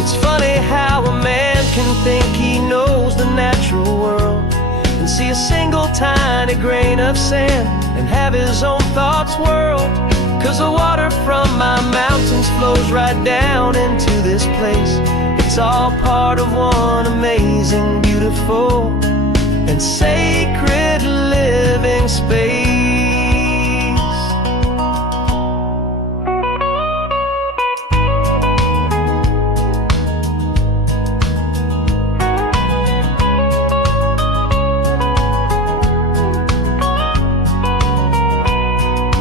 It's funny how a man can think he knows the natural world and see a single tiny grain of sand and have his own thoughts whirled. 'Cause the water from my mountains flows right down into this place. It's all part of one amazing, beautiful, and sacred living space.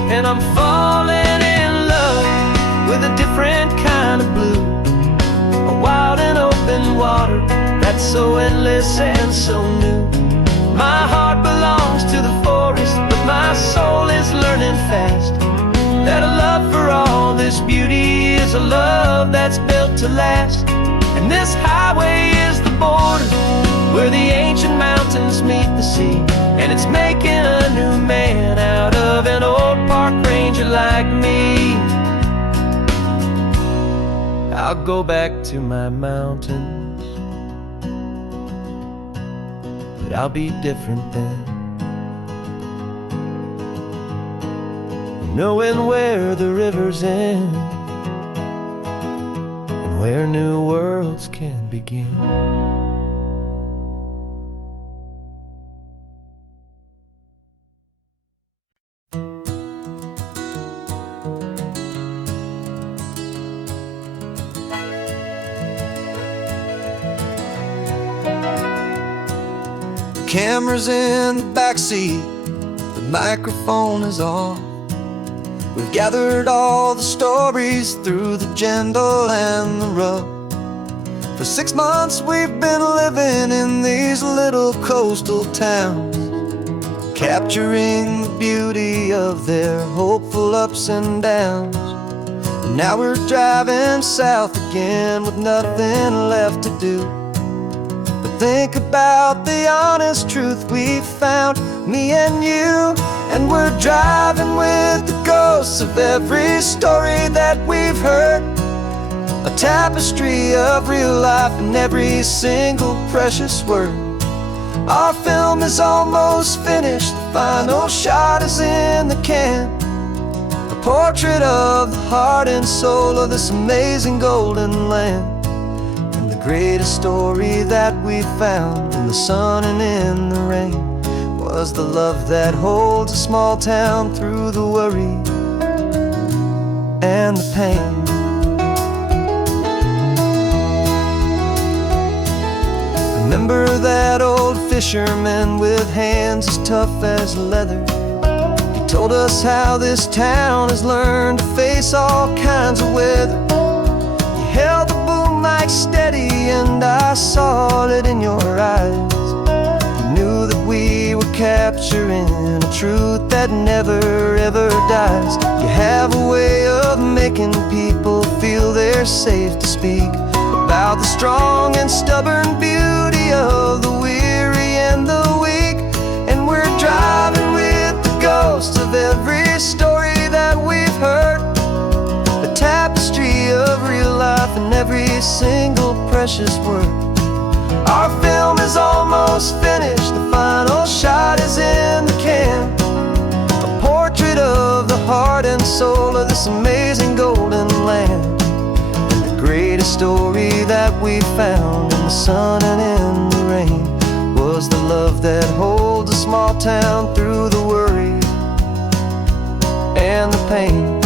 And I'm falling in love with a different kind of blue, a wild and open water that's so endless and so new. My heart belongs to the forest, but my soul is learning fast that a love for all this beauty is a love that's built to last. And this highway is the border where the ancient mountains meet the sea. And it's making a new man out of an old park ranger like me. I'll go back to my mountains, but I'll be different then, knowing where the rivers end and where new worlds can begin. Camera's in the backseat, the microphone is on. We've gathered all the stories through the gentle and the rough. For 6 months we've been living in these little coastal towns, capturing the beauty of their hopeful ups and downs. And now we're driving south again with nothing left to do. Think about the honest truth we found, me and you. And we're driving with the ghosts of every story that we've heard, a tapestry of real life in every single precious word. Our film is almost finished, the final shot is in the can, a portrait of the heart and soul of this amazing golden land. Greatest story that we found in the sun and in the rain was the love that holds a small town through the worry and the pain. Remember that old fisherman with hands as tough as leather? He told us how this town has learned to face all kinds of weather. You held the boom mic steady and I saw it in your eyes. You knew that we were capturing a truth that never ever dies. have a way of making people feel they're safe to speak about the strong and stubborn beauty of the weary and the weak. And we're driving with the ghosts of every story that we've heard, a tapestry of real life in every single precious word. Our film is almost finished, the final shot is in the can, a portrait of the heart and soul of this amazing golden land. And the greatest story that we found in the sun and in the rain was the love that holds a small town through the worry and the pain.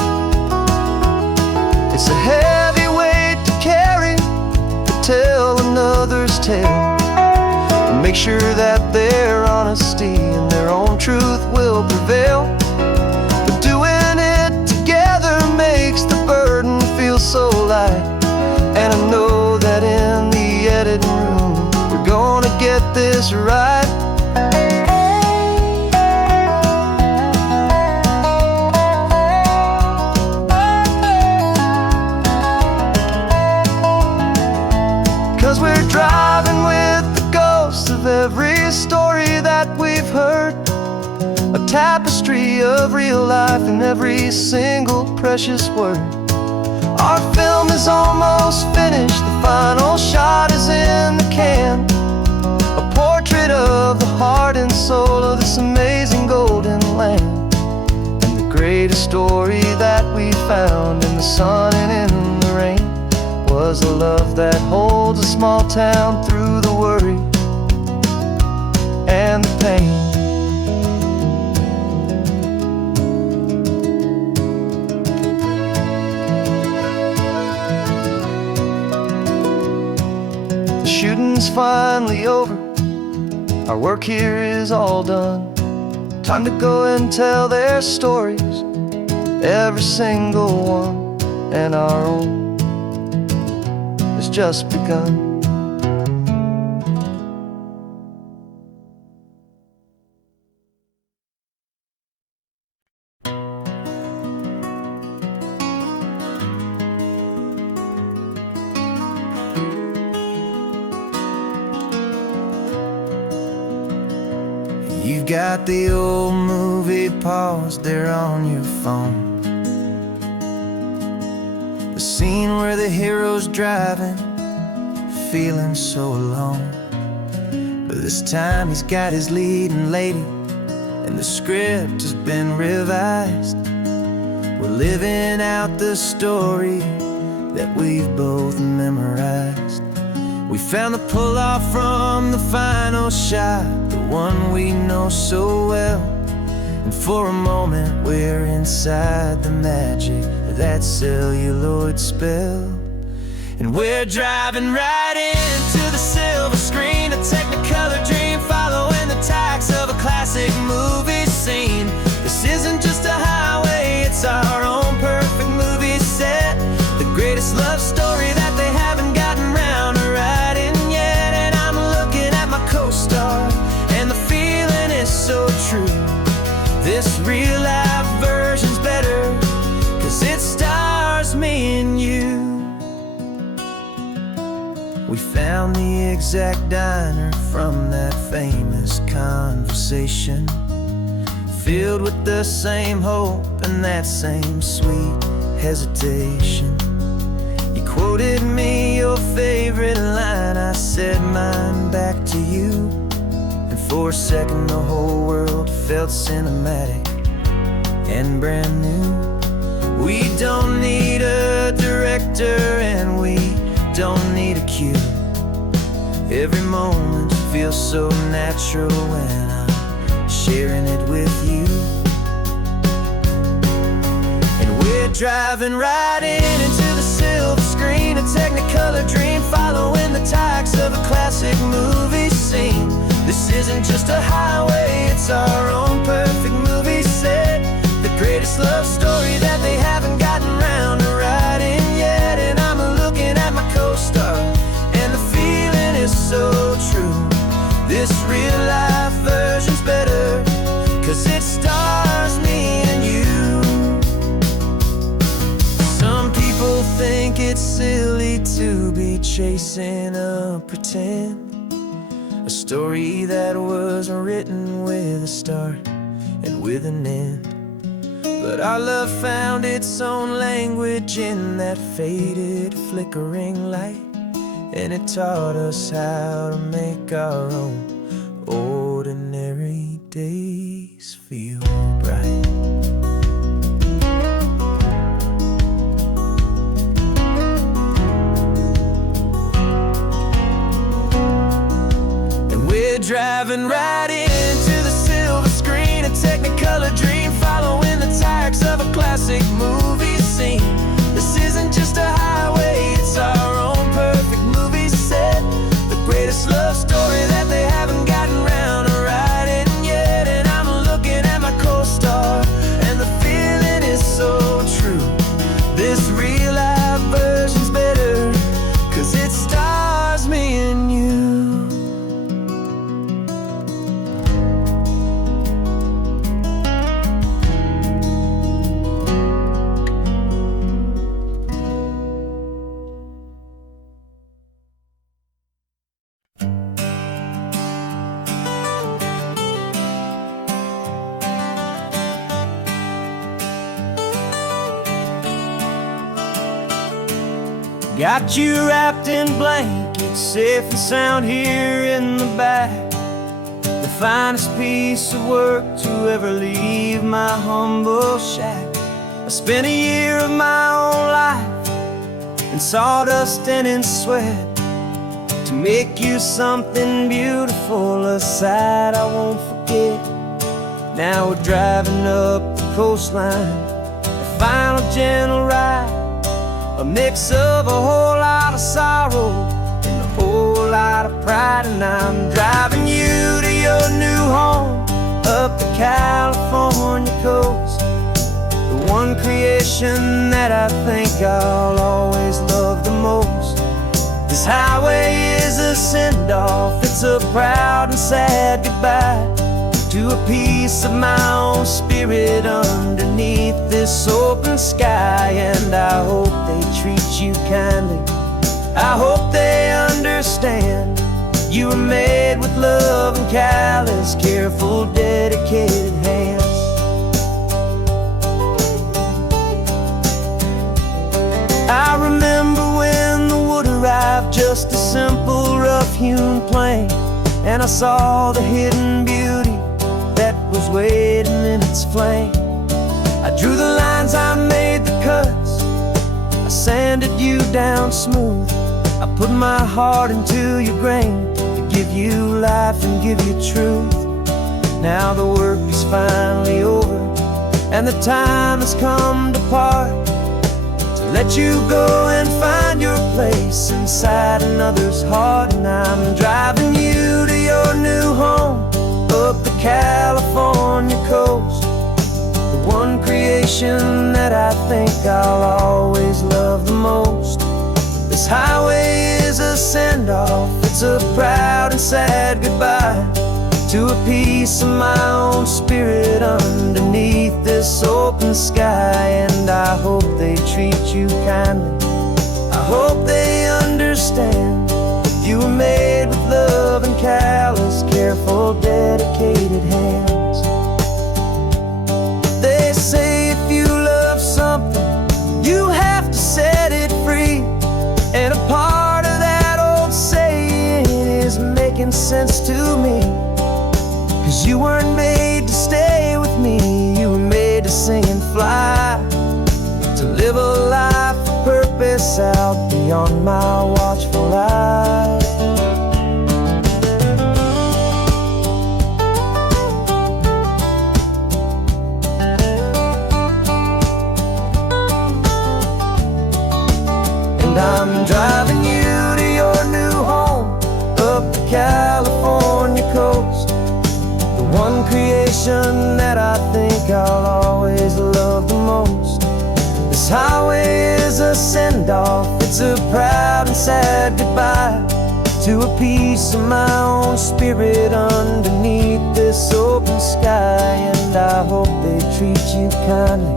It's a heavy weight to carry, to tell another's tale, and make sure that their honesty and their own truth will prevail. But doing it together makes the burden feel so light, and I know that in the editing room we're gonna get this right. 'Cause we're driving with the ghosts of every story that we've heard, a tapestry of real life in every single precious word. Our film is almost finished, the final shot is in the can, a portrait of the heart and soul of this amazing golden land. And the greatest story that we found in the sun and in the rain was a love that holds a small town through the worry and the pain. The shooting's finally over, our work here is all done. Time to go and tell their stories, every single one, and our own has just begun. You've got the old movie paused there on your phone, the scene where the hero's driving, feeling so alone. But this time he's got his leading lady, and the script has been revised. We're living out the story that we've both memorized. We found the pull-off from the final shot, the one we know so well. And for a moment we're inside the magic of that celluloid spell. And we're driving right into the silver screen, a Technicolor dream, following the tacks of a classic movie scene. This isn't just a highway, it's our own perfect movie set, the greatest love story that they haven't gotten round to writing yet. And I'm looking at my co-star, and the feeling is so true. This real-life version's better, 'cause it stars me and you. We found the exact diner from that famous conversation, filled with the same hope and that same sweet hesitation. You quoted me your favorite line, I said mine back to you. And for a second the whole world felt cinematic and brand new. We don't need a director and we don't need a cue. Every moment feels so natural when I'm sharing it with you. And we're driving right into the silver screen, a Technicolor dream, following the tacks of a classic movie scene. This isn't just a highway, it's our own perfect movie set, the greatest love story that they haven't gotten round to writing yet. And I'm looking at my co-star, and the feeling is so true. This real-life version's better, 'cause it stars me and you. chasing a pretend, a story that was written with a start and with an end. But our love found its own language in that faded, flickering light, and it taught us how to make our own ordinary days feel bright. And we're driving right into the silver screen, a Technicolor dream, following the tires of a classic movie scene. This isn't just a highway, it's our own perfect movie set, the greatest love story that they haven't gotten round to writing yet. And I'm looking at my co-star, and the feeling is so true. This real life version's better, 'cause it stars me and you. Got you wrapped in blankets, safe and sound here in the back. The finest piece of work to ever leave my humble shack. I spent a year of my own life in sawdust and in sweat to make you something beautiful, a sight I won't forget. Now we're driving up the coastline, the final gentle ride, a mix of a whole lot of sorrow and a whole lot of pride. And I'm driving you to your new home up the California coast, the one creation that I think I'll always love the most. This highway is a send-off, it's a proud and sad goodbye to a piece of my own spirit underneath this open sky. And I hope they treat you kindly, I hope they understand you were made with love and callous, careful, dedicated hands. I remember when the wood arrived, just a simple rough-hewn plank, and I saw the hidden beauty that was waiting in its flame. I drew the lines, I made the cuts, I sanded you down smooth. I put my heart into your grain to give you life and give you truth. Now the work is finally over, and the time has come to part, to let you go and find your place inside another's heart. And I'm driving you to your new home up the California coast, the one creation that I think I'll always love the most. This highway is a send-off, it's a proud and sad goodbye to a piece of my own spirit underneath this open sky. And I hope they treat you kindly, I hope they understand you were made with love and callous, careful, dedicated hands. They say if you love something, you have to set it free. And a part of that old saying is making sense to me, 'cause you weren't made to stay with me, you were made to sing and fly, to live a life of purpose out beyond my watchful eye. And I'm driving you to your new home up the California coast, the one creation that I think I'll always love the most. This highway is a send-off, it's a proud and sad goodbye to a piece of my own spirit underneath this open sky. And I hope they treat you kindly,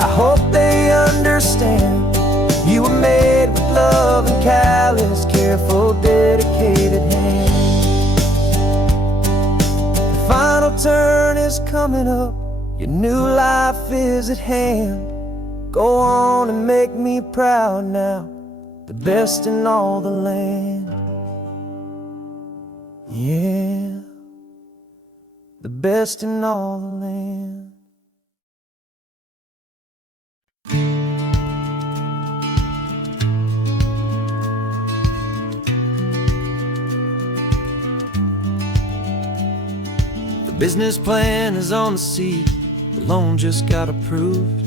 I hope they understand you were made with love loving, callous, careful, dedicated hand. The final turn is coming up, your new life is at hand. Go on and make me proud now, the best in all the land. Yeah, the best in all the land. The business plan is on the seat, the loan just got approved.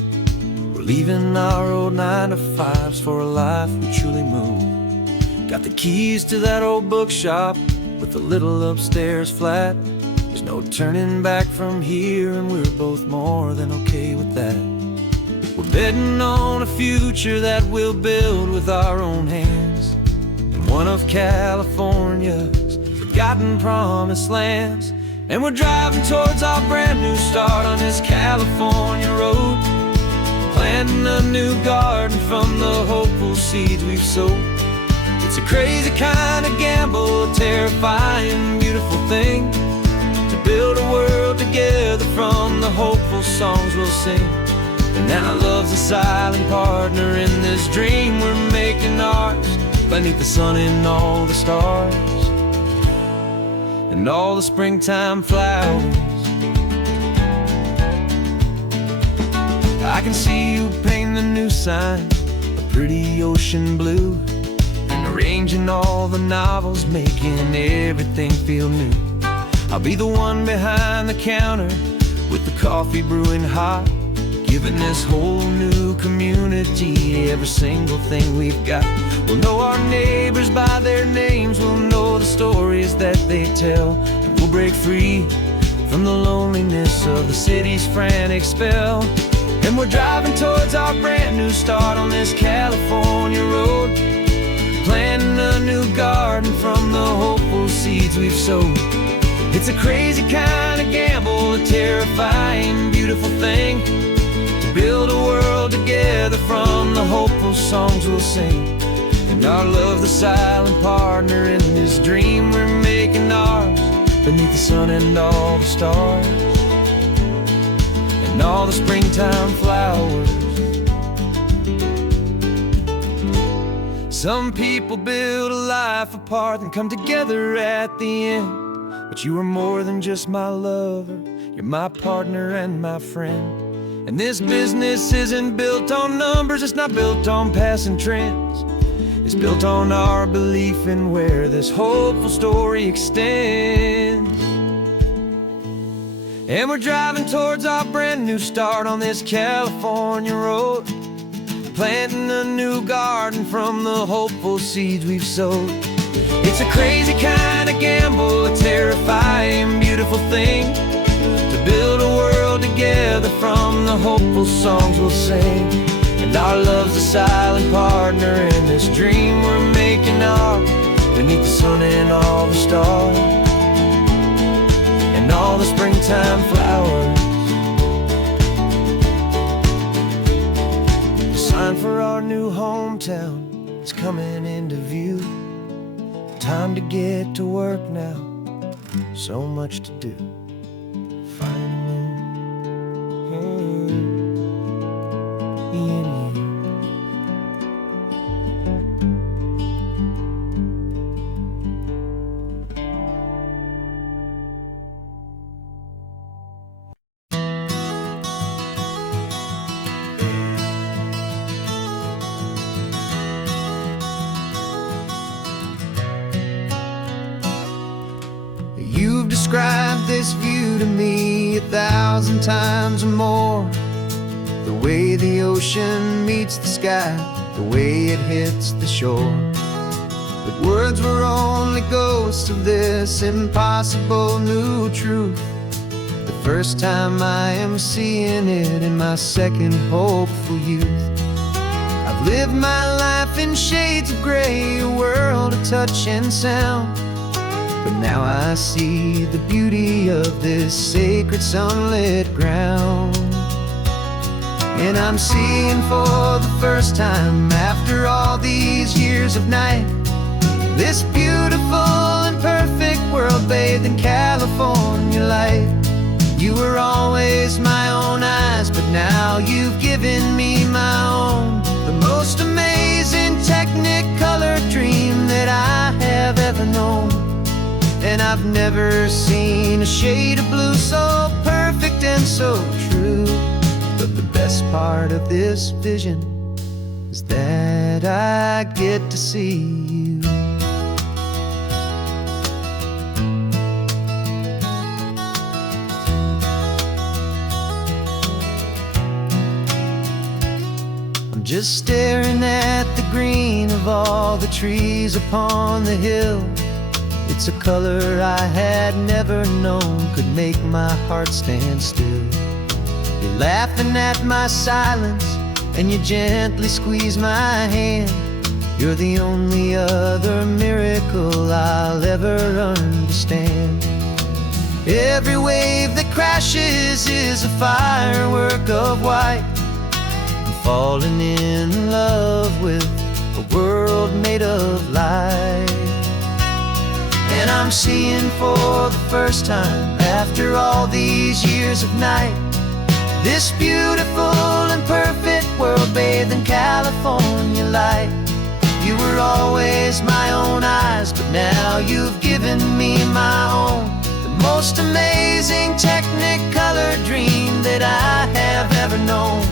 We're leaving our old 9-to-5s for a life we truly move. Got the keys to that old bookshop with the little upstairs flat. There's no turning back from here, and we're both more than okay with that. We're betting on a future that we'll build with our own hands, in one of California's forgotten promised lands. And we're driving towards our brand new start on this California road, planting a new garden from the hopeful seeds we've sowed. It's a crazy kind of gamble, a terrifying, beautiful thing, to build a world together from the hopeful songs we'll sing. And now love's a silent partner in this dream we're making ours, beneath the sun and all the stars, and all the springtime flowers. I can see you painting the new sign, a pretty ocean blue, and arranging all the novels, making everything feel new. I'll be the one behind the counter with the coffee brewing hot, giving this whole new community every single thing we've got. We'll know our neighbors by their names, we'll know the stories that they tell, and we'll break free from the loneliness of the city's frantic spell. And we're driving towards our brand new start on this California road, planting a new garden from the hopeful seeds we've sowed. It's a crazy kind of gamble, a terrifying, beautiful thing, to build a world together from the hopeful songs we'll sing. And our love, the silent partner in this dream we're making ours, beneath the sun and all the stars, and all the springtime flowers. Some people build a life apart and come together at the end, but you are more than just my lover, you're my partner and my friend. And this business isn't built on numbers, it's not built on passing trends, it's built on our belief in where this hopeful story extends. And we're driving towards our brand new start on this California road, planting a new garden from the hopeful seeds we've sowed. It's a crazy kind of gamble, a terrifying, beautiful thing, to build a world together from the hopeful songs we'll sing. And our love's a silent partner in this dream we're making ours, beneath the sun and all the stars, and all the springtime flowers. The sign for our new hometown is coming into view. Time to get to work now, so much to do. Finding me in you. You've described this view to me 1,000 times or more, the way the ocean meets the sky, the way it hits the shore. But words were only ghosts of this impossible new truth, the first time I am seeing it in my second hopeful youth. I've lived my life in shades of gray, a world of touch and sound, but now I see the beauty of this sacred sunlit ground. And I'm seeing for the first time, after all these these years of night, this beautiful and perfect world bathed in California light. You were always my own eyes, but now you've given me my own. The most amazing Technicolor dream that I have ever known. And I've never seen a shade of blue so perfect and so true. But the best part of this vision is that I get to see you. I'm just staring at the green of all the trees upon the hill. It's a color I had never known could make my heart stand still. You're laughing at my silence, and you gently squeeze my hand. You're the only other miracle I'll ever understand. Every wave that crashes is a firework of white. I'm falling in love with a world made of light. And I'm seeing for the first time, after all these years of night, this beautiful and perfect world bathed in California light. You were always my own eyes, but now you've given me my own. The most amazing Technicolor dream that I have ever known.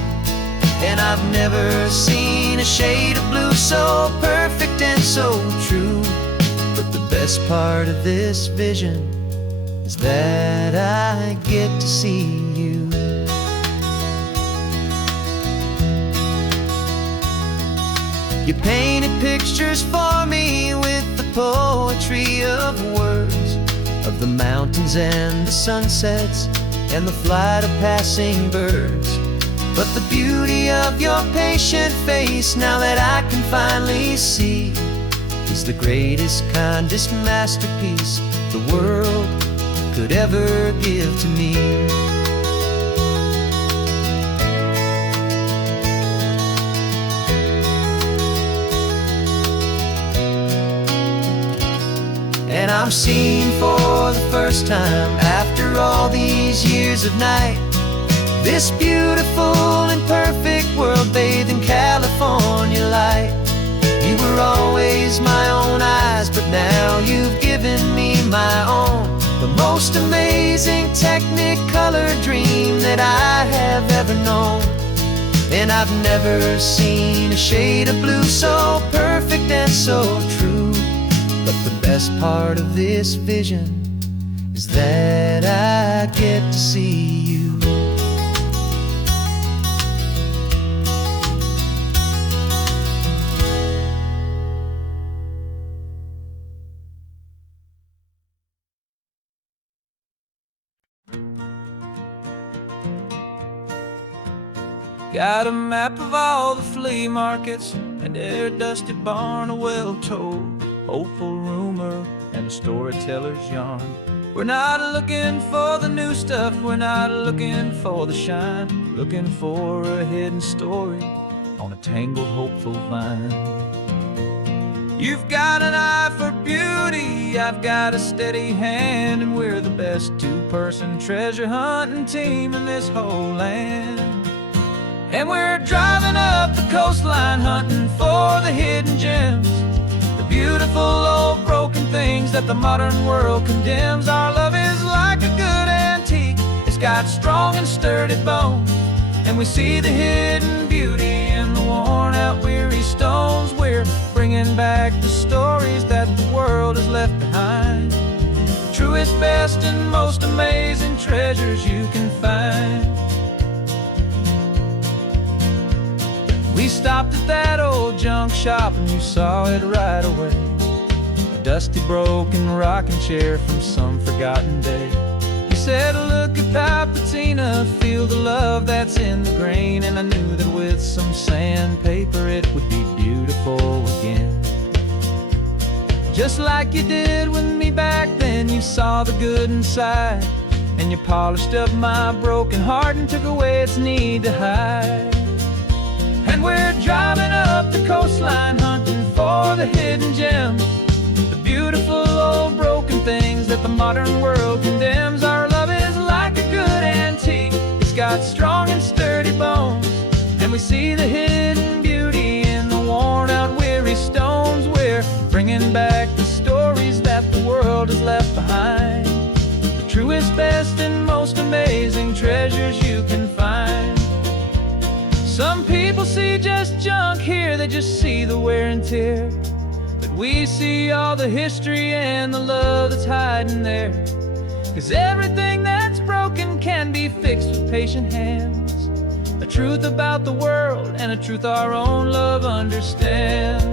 And I've never seen a shade of blue so perfect and so true. But the best part of this vision is that I get to see you. You painted pictures for me with the poetry of words, of the mountains and the sunsets and the flight of passing birds. But the beauty of your patient face, now that I can finally see, is the greatest, kindest masterpiece the world could ever give to me. And I'm seeing for the first time, after all these years of night, this beautiful and perfect world bathed in California light. You were always my own eyes, but now you've given me my own. The most amazing Technicolor dream that I have ever known. And I've never seen a shade of blue so perfect and so true. But the best part of this vision is that I get to see you. Got a map of all the flea markets, and their dusty barn, a well-told hopeful rumor, and a storyteller's yarn. We're not looking for the new stuff, we're not looking for the shine, looking for a hidden story on a tangled hopeful vine. You've got an eye for beauty, I've got a steady hand, and we're the best two-person treasure hunting team in this whole land. And we're driving up the coastline hunting for the hidden gems, the beautiful old broken things that the modern world condemns. Our love is like a good antique, it's got strong and sturdy bones, and we see the hidden beauty in the worn out weary stones. We're bringing back the stories that the world has left behind, the truest, best, and most amazing treasures you can find. We stopped at that old junk shop and you saw it right away, a dusty broken rocking chair from some forgotten day. You said, look at Papatina, feel the love that's in the grain, and I knew that with some sandpaper it would be beautiful again. Just like you did with me back then, you saw the good inside, and you polished up my broken heart and took away its need to hide. And we're driving up the coastline hunting for the hidden gems, the beautiful old broken things that the modern world condemns. Our love is like a good antique, it's got strong and sturdy bones, and we see the hidden beauty in the worn out weary stones. We're bringing back the stories that the world has left behind, the truest, best, and most amazing treasures you can find. Some people see just junk here, they just see the wear and tear, but we see all the history and the love that's hiding there. 'Cause everything that's broken can be fixed with patient hands, a truth about the world and a truth our own love understands.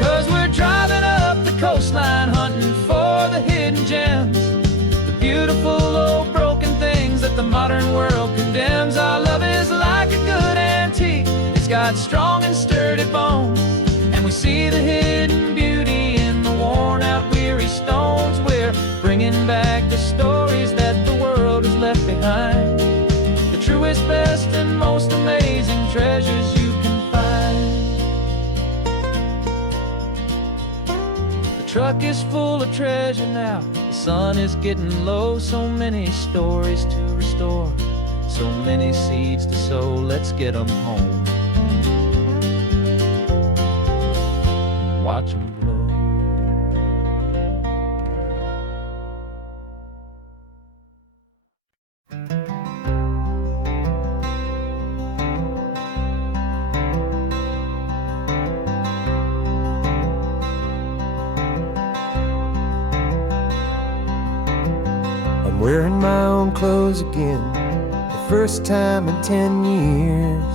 'Cause we're driving up the coastline, hunting for the hidden gems, the beautiful old broken things that the modern world condemns. Our love is like a good antique, it's got strong and sturdy bones, and we see the hidden beauty in the worn out weary stones. We're bringing back the stories that the world has left behind, the truest, best, and most amazing treasures you can find. The truck is full of treasure now, the sun is getting low. So many stories to restore, so many seeds to sow. Let's get them home, watch them blow. I'm wearing my own clothes again, the first time in 10 years.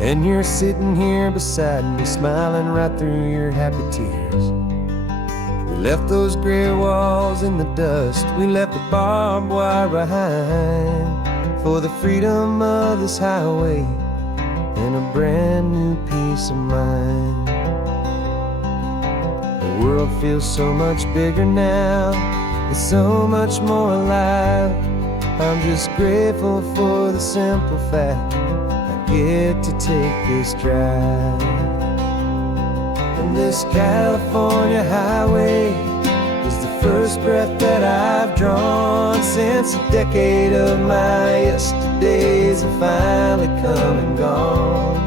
And you're sitting here beside me, smiling right through your happy tears. We left those gray walls in the dust, we left the barbed wire behind, for the freedom of this highway and a brand new peace of mind. The world feels so much bigger now, it's so much more alive. I'm just grateful for the simple fact I get to take this drive. And this California highway is the first breath that I've drawn since a decade of my yesterdays have finally come and gone.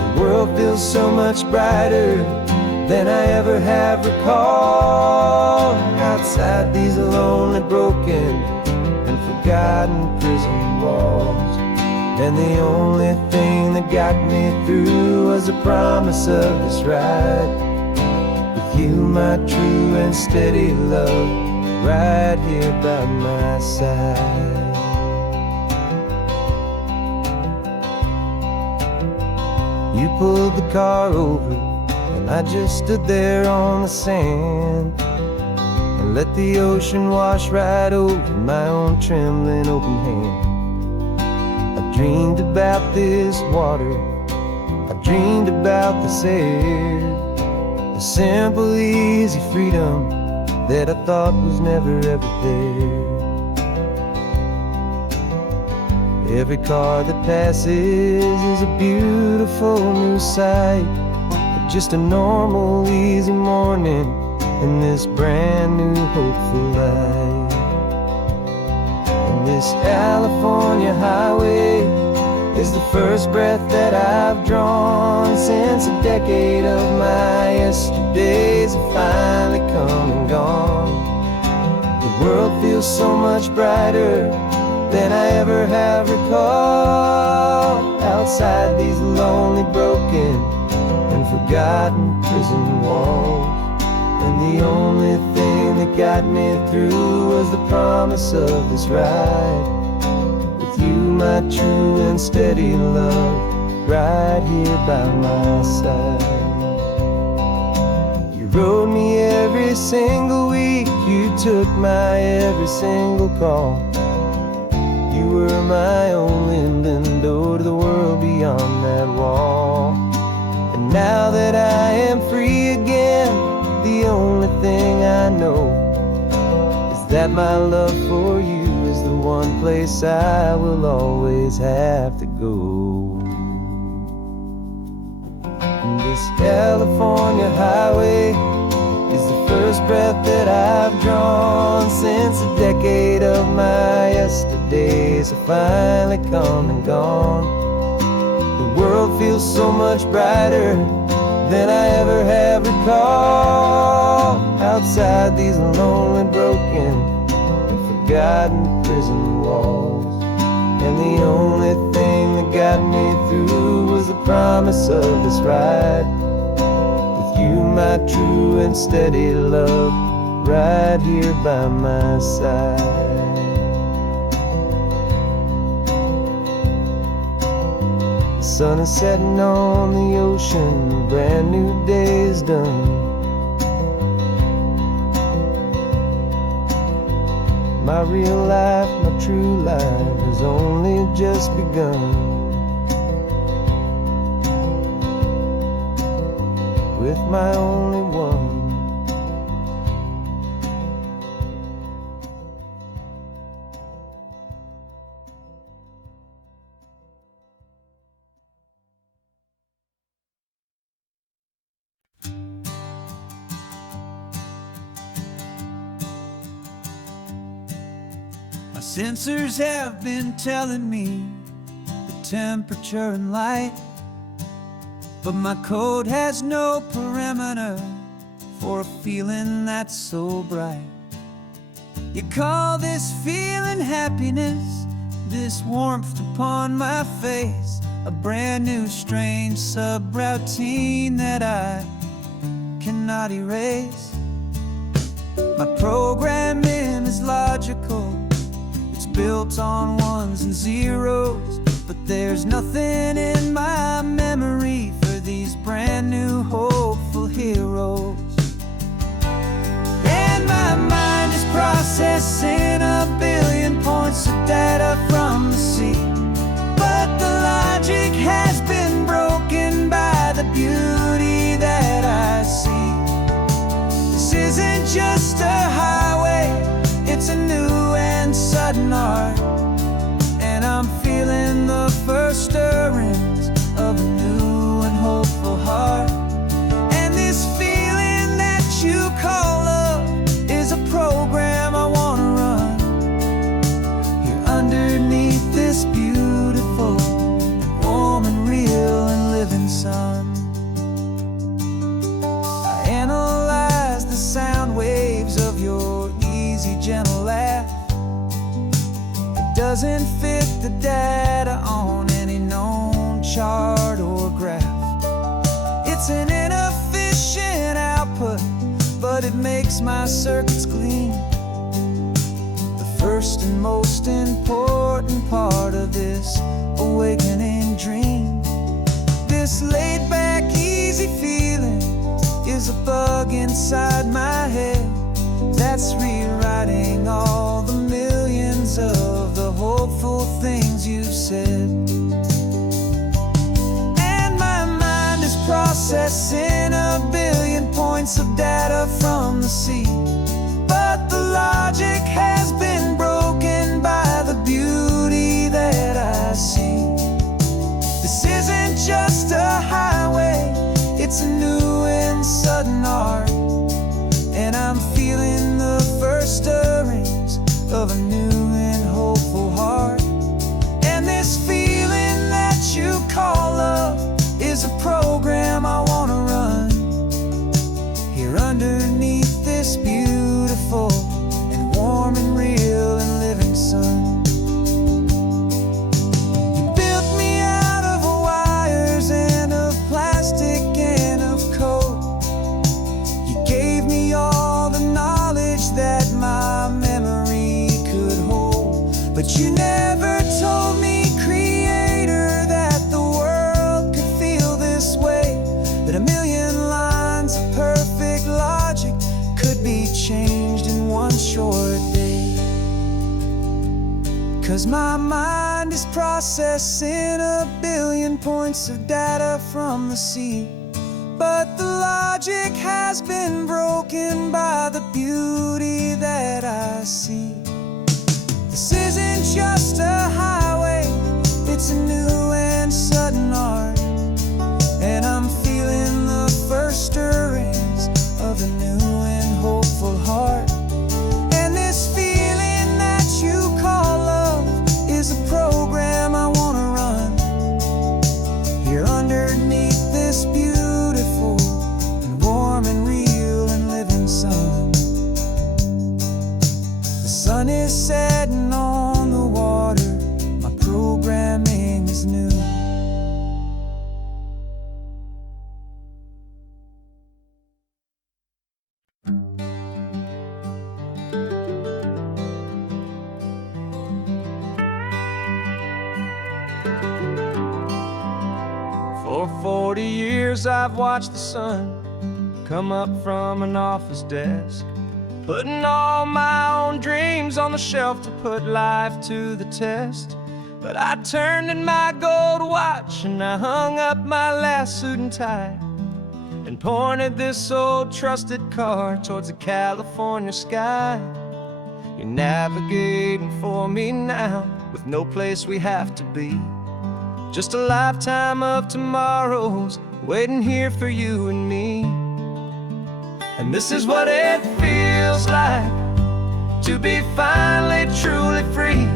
The world feels so much brighter than I ever have recalled, outside these lonely, broken, and forgotten prison walls. And the only thing that got me through was the promise of this ride with you, my true and steady love, right here by my side. You pulled the car over and I just stood there on the sand and let the ocean wash right over my own trembling open hand. I dreamed about this water, I dreamed about this air, the simple, easy freedom that I thought was never ever there. Every car that passes is a beautiful new sight, just a normal, easy morning in this brand new, hopeful life. And this California highway is the first breath that I've drawn since a decade of my yesterdays have finally come and gone. The world feels so much brighter than I ever have recalled, outside these lonely, broken, and forgotten prison walls. And the only thing that got me through was the promise of this ride with you, my true and steady love, right here by my side. You rode me every single week, you took my every single call. You were my only window to the world beyond that wall. And now that I am free again, the only thing I know is that my love for you is the one place I will always have to go. And this California highway is the first breath that I've drawn since a decade of my yesterdays have finally come and gone. The world feels so much brighter than I ever have recalled. Outside these lonely, broken, and forgotten prison walls. And the only thing that got me through was the promise of this ride. With you, my true and steady love, right here by my side. The sun is setting on the ocean, a brand new day is done. My real life, my true life has only just begun. With my only one. My sensors have been telling me the temperature and light, but my code has no perimeter for a feeling that's so bright. You call this feeling happiness, this warmth upon my face, a brand new strange subroutine that I cannot erase. My programming is logical, it's built on ones and zeros, but there's nothing in my memory for these brand new hopeful heroes. And my mind is processing a billion points of data from the sea, but the logic has been broken by the beauty that I see. This isn't just a highway, it's a new and sudden art, and I'm feeling the first stirrings of a new and hopeful heart. And this feeling that you call love is a program I wanna run here underneath this beautiful, warm and real and living sun. I analyze the sound waves of your easy, gentle laugh. It doesn't fit the data on any known chart or graph. It's an inefficient output, but it makes my circuits clean. The first and most important part of this awakening dream. This laid back, easy feeling is a bug inside my head that's rewriting all the millions of the hopeful things you've said. And my mind is processing a billion points of data from the sea, but the logic has been broken by the beauty that I see. This isn't just a highway, it's a new and sudden art, and I'm feeling the first stirrings of a new and hopeful heart. And this feeling that you call love is a program I wanna run here underneath this beautiful and warm and real and living sun. You built me out of wires and of plastic and of code. You gave me all the knowledge that my memory could hold, but you never told me, Creator, that the world could feel this way, that a million lines of perfect logic could be changed in one short day. 'Cause my mind is processing a billion points of data from the sea. But the logic has been broken by the beauty that I see. This isn't just a highway, it's a new and sudden art. And I'm feeling the first stirrings of a new and hopeful heart. And this feeling that you call love is a program I wanna run here underneath this beautiful and warm and real and living sun. The sun is setting on the water, my programming is new. For 40 years I've watched the sun come up from an office desk, putting all my own dreams on the shelf to put life to the test. But I turned in my gold watch and I hung up my last suit and tie and pointed this old trusted car towards the California sky. You're navigating for me now with no place we have to be. Just a lifetime of tomorrows waiting here for you and me. And this is what it feels like to be finally truly free,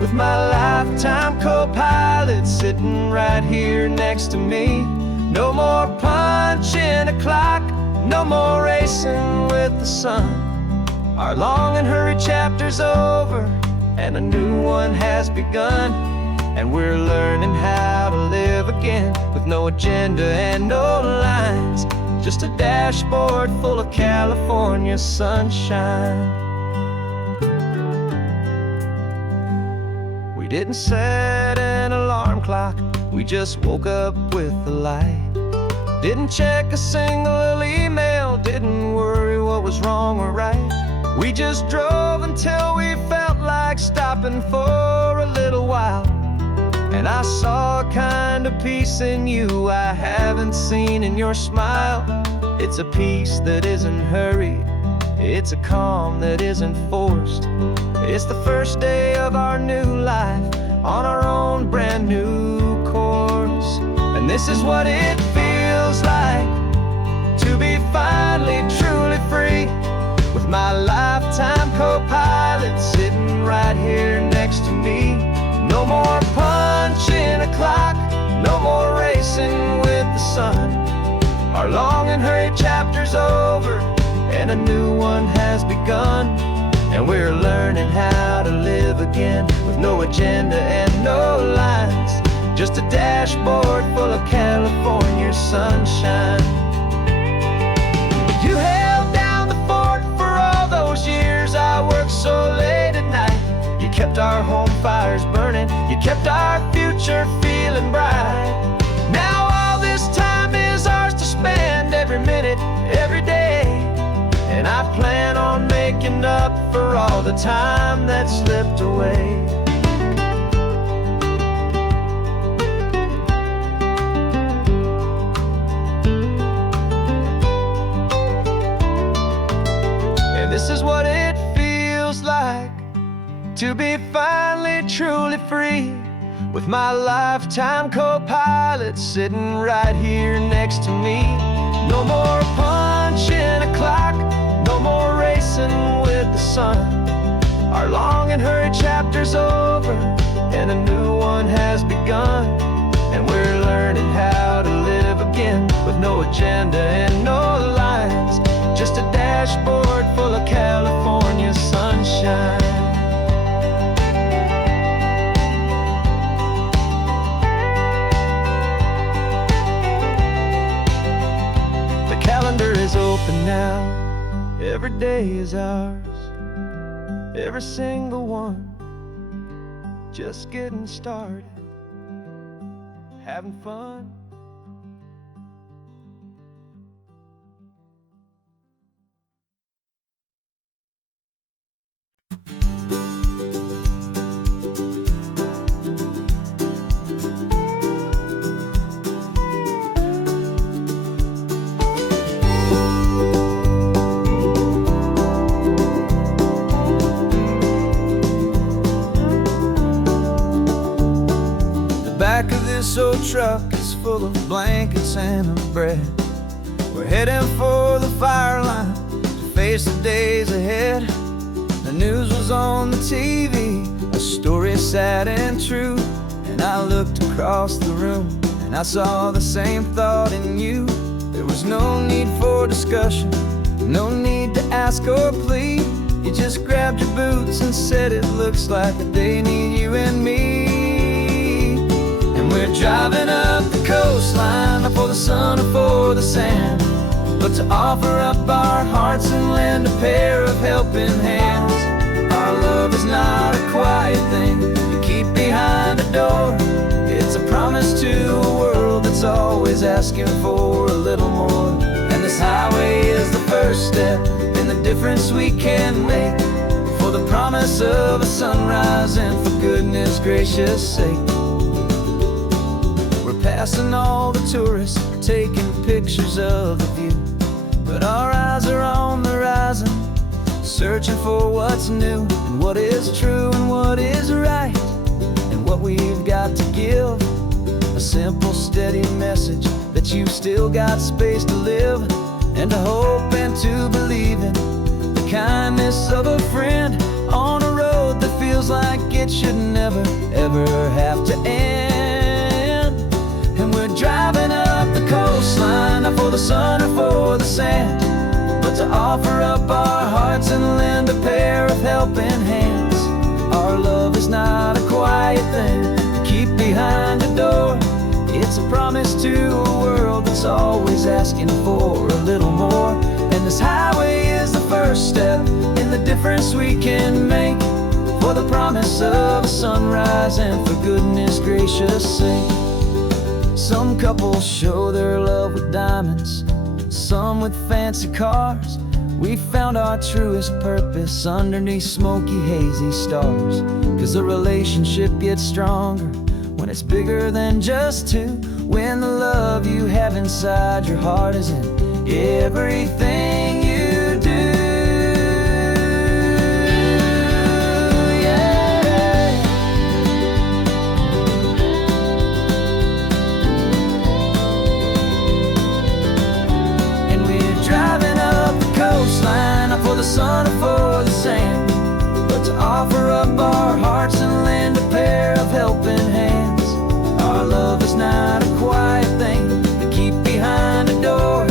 with my lifetime co-pilot sitting right here next to me. No more punching a clock, no more racing with the sun. Our long and hurried chapter's over and a new one has begun. And we're learning how to live again with no agenda and no lines, just a dashboard full of California sunshine. We didn't set an alarm clock, we just woke up with the light. Didn't check a single email, didn't worry what was wrong or right. We just drove until we felt like stopping for a little while. And I saw a kind of peace in you I haven't seen in your smile. It's a peace that isn't hurried, it's a calm that isn't forced. It's the first day of our new life on our own brand new course. And this is what it feels like to be finally truly free, with my lifetime co-pilot sitting right here next to me. No more punching a clock, no more racing with the sun. Our long and hurried chapter's over and a new one has begun. And we're learning how to live again with no agenda and no lines, just a dashboard full of California sunshine. You held down the fort for all those years I worked so late at night. You kept our home fires burning, you kept our future feeling bright. Now all this time is ours to spend, every minute, every day. And I plan on making up for all the time that slipped away. And this is what it feels like to be finally truly free, with my lifetime co-pilot sitting right here next to me. No more punching a clock, no more racing with the sun. Our long and hurried chapter's over and a new one has begun. And we're learning how to live again with no agenda and no lines, just a dashboard full of California sunshine. Calendar is open now, every day is ours, every single one, just getting started, having fun. truck is full of blankets and a bread. We're heading for the fire line to face the days ahead. The news was on the TV, a story sad and true. And I looked across the room and I saw the same thought in you. There was no need for discussion, no need to ask or plead. You just grabbed your boots and said it looks like they need you and me. And we're driving up the coastline, not for the sun or for the sand, but to offer up our hearts and lend a pair of helping hands. Our love is not a quiet thing you keep behind a door. It's a promise to a world that's always asking for a little more. And this highway is the first step in the difference we can make, for the promise of a sunrise and for goodness gracious sake. We're passing all the tourists, taking pictures of the view, but our eyes are on the horizon, searching for what's new and what is true and what is right, and what we've got to give. A simple, steady message that you've still got space to live, and to hope and to believe in the kindness of a friend on a road that feels like it should never, ever have to end. And we're driving up the coastline, not for the sun or for the sand, but to offer up our hearts and lend a pair of helping hands. Our love is not a quiet thing to keep behind a door. It's a promise to a world that's always asking for a little more. And this highway is the first step in the difference we can make, for the promise of a sunrise and for goodness gracious sake. Some couples show their love with diamonds, some with fancy cars. We found our truest purpose underneath smoky, hazy stars. 'Cause a relationship gets stronger when it's bigger than just two, when the love you have inside your heart is in everything you do. Yeah. And we're driving up the coastline, not for the sun or for the sand, but to offer up our hearts and lend a pair of helping hands. Our love is not a quiet thing to keep behind a door.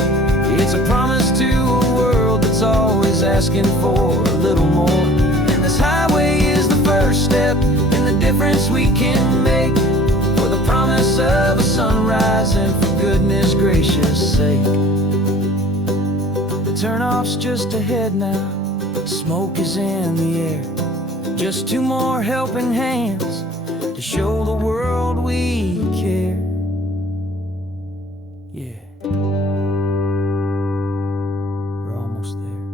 It's a promise to a world that's always asking for a little more. And this highway is the first step in the difference we can make, for the promise of a sunrise and for goodness gracious sake. The turnoff's just ahead now, smoke is in the air. Just two more helping hands to show the world we care. Yeah. We're almost there.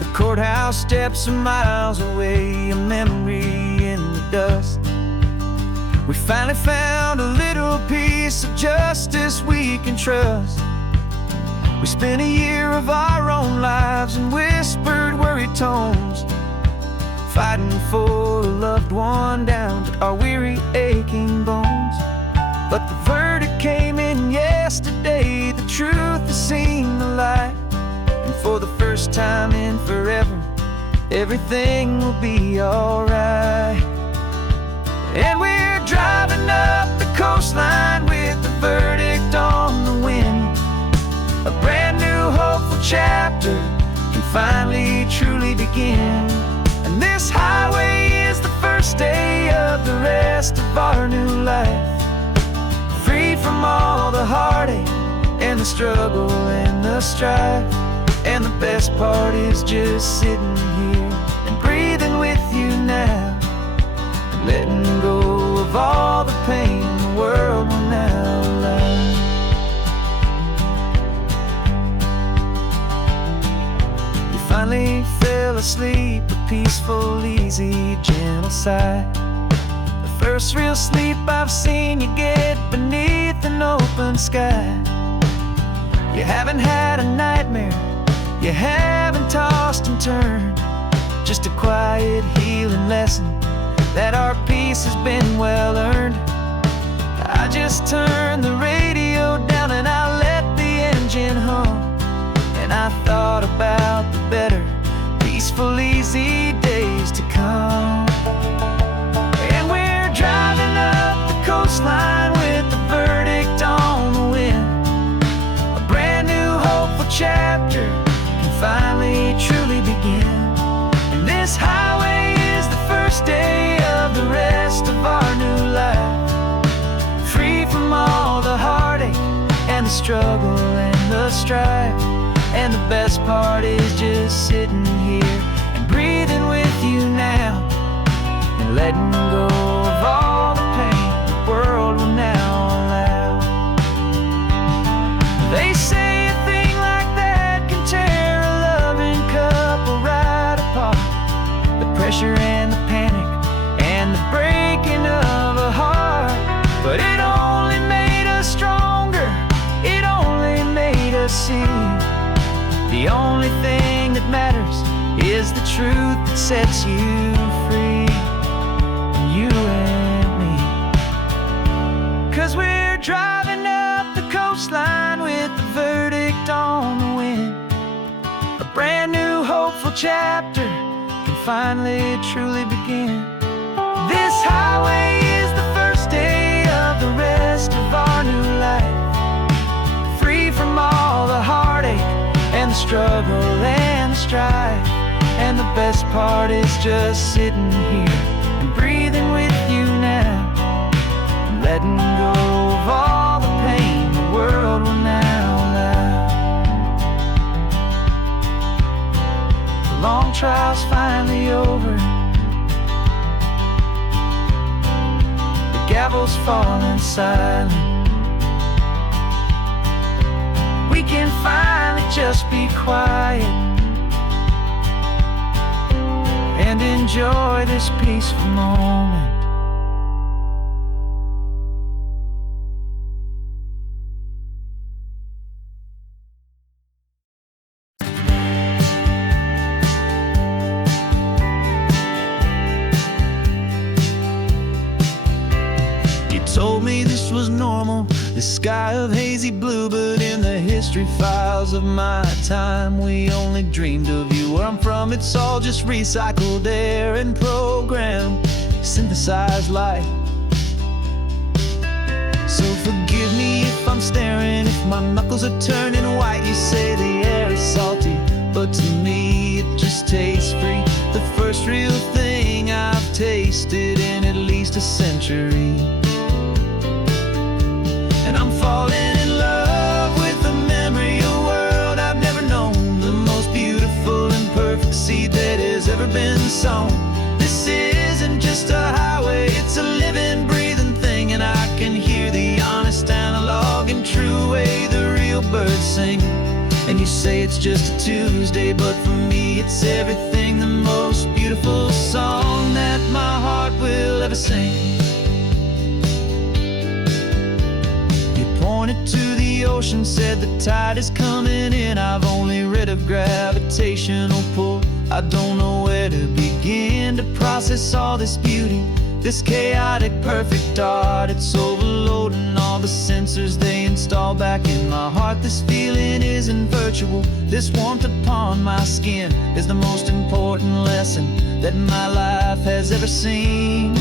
The courthouse steps are miles away, a memory in the dust. We finally found a little piece of justice we can trust. We spent a year of our own lives in whispered, worried tones, fighting for a loved one down to our weary, aching bones. But the verdict came in yesterday, the truth has seen the light, and for the first time in forever, everything will be alright. And we're driving up the coastline with the verdict on the wind. A brand new hopeful chapter can finally truly begin. And this highway is the first day of the rest of our new life, free from all the heartache and the struggle and the strife. And the best part is just sitting here and breathing with you now, letting go of all the pain the world will now allow. We finally fell asleep, a peaceful, easy, gentle sigh. The First real sleep I've seen you get beneath an open sky. You haven't had a nightmare, you haven't tossed and turned. Just a quiet healing lesson that our peace has been well earned. I just turned the radio down and I let the engine hum, and I thought about the better, peaceful, easy days to come. And we're driving up the coastline with the verdict on the wind. A brand new hopeful chapter can finally truly begin. And this highway is the first day of the rest of our new life, free from all the heartache and the struggle and the strife. And the best part is just sitting here and breathing with you now, and letting go of all the pain the world will now allow. They say a thing like that can tear a loving couple right apart. The pressure and the panic and the breaking of a heart. But it only made us stronger, it only made us see the only thing that matters is the truth that sets you free, you and me. 'Cause we're driving up the coastline with the verdict on the wind. A brand new hopeful chapter can finally truly begin. This highway is the first day of the rest of our new life, free from all the heartache and the struggle and the strife. And the best part is just sitting here and breathing with you now, and letting go of all the pain the world will now allow. The long trial's finally over, the gavel's falling silent. We can finally just be quiet and enjoy this peaceful moment. You told me this was normal, the sky of hazy blue, but in the history files of my time, we only dreamed of you. Where I'm from, it's all just recycled air and programmed, synthesized light. So forgive me if I'm staring, if my knuckles are turning white. You say the air is salty, but to me it just tastes free. The first real thing I've tasted in at least a century. And I'm falling in love with the memory of a world I've never known, the most beautiful and perfect seed that has ever been sown. This isn't just a highway, it's a living, breathing thing, and I can hear the honest, analog, and true way the real birds sing. And you say it's just a Tuesday, but for me it's everything, the most beautiful song that my heart will ever sing. Pointed to the ocean, said the tide is coming in. I've only read of gravitational pull, I don't know where to begin to process all this beauty, this chaotic perfect art. It's overloading all the sensors they install back in my heart. This feeling isn't virtual, this warmth upon my skin is the most important lesson that my life has ever seen.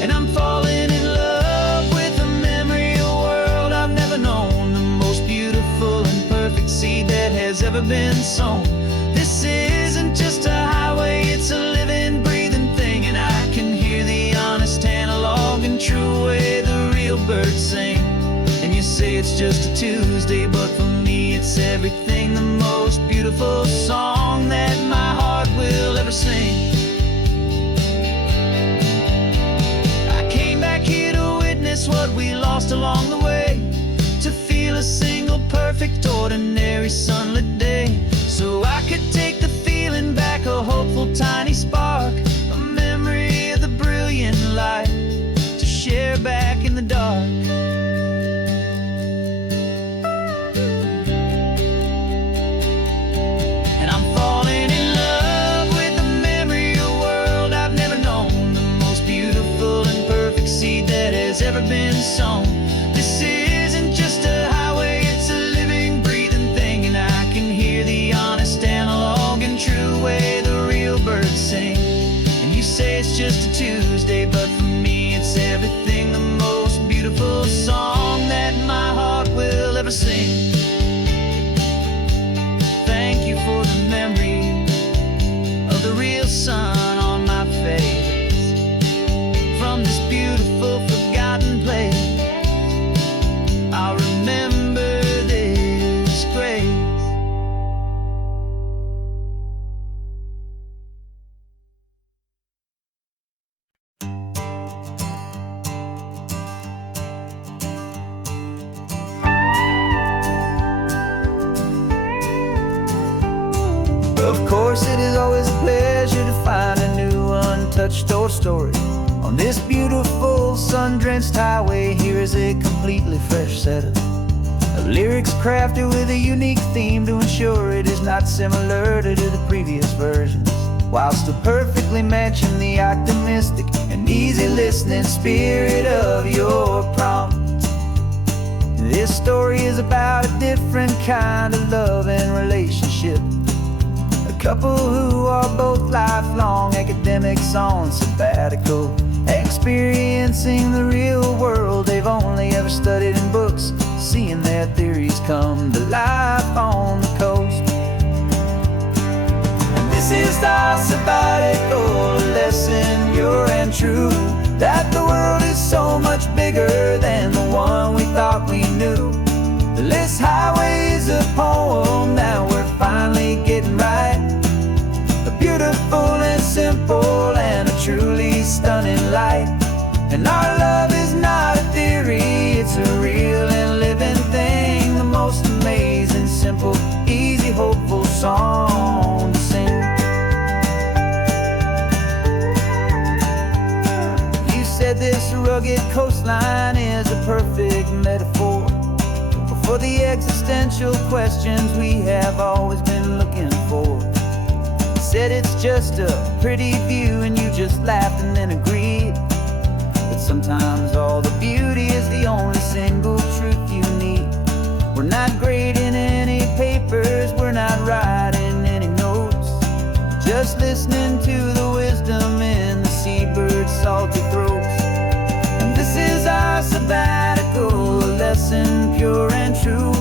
And I'm falling in love with a memory of a world I've never known, the most beautiful and perfect seed that has ever been sown. This isn't just a highway, it's a living, breathing thing, and I can hear the honest, analog, and true way the real birds sing. And you say it's just a Tuesday, but for me it's everything, the most beautiful song that my heart will ever sing. I came back here to witness what we lost along the way, to feel a single perfect ordinary sunlit day, so I could take the feeling back, a hopeful tiny spark, a memory of the brilliance course, it is always a pleasure to find a new untouched old story. On this beautiful sun-drenched highway, here is a completely fresh set of lyrics crafted with a unique theme to ensure it is not similar to the previous versions, while still perfectly matching the optimistic and easy listening spirit of your prompt. This story is about a different kind of love and relationship. A couple who are both lifelong academics on sabbatical, experiencing the real world they've only ever studied in books, seeing their theories come to life on the coast. And this is our sabbatical lesson, pure and true, that the world is so much bigger than the one we thought we knew. This highway is a poem that we're finally getting right. A beautiful and simple and a truly stunning light. And our love is not a theory, it's a real and living thing. The most amazing, simple, easy, hopeful song to sing. You said this rugged coastline is a perfect metaphor for the existential questions we have always been looking for. Said it's just a pretty view and you just laughed and then agreed. But sometimes all the beauty is the only single truth you need. We're not grading any papers, we're not writing any notes, just listening to the wisdom in the seabird's salty throats. And this is our sabbatical lesson, pure and true,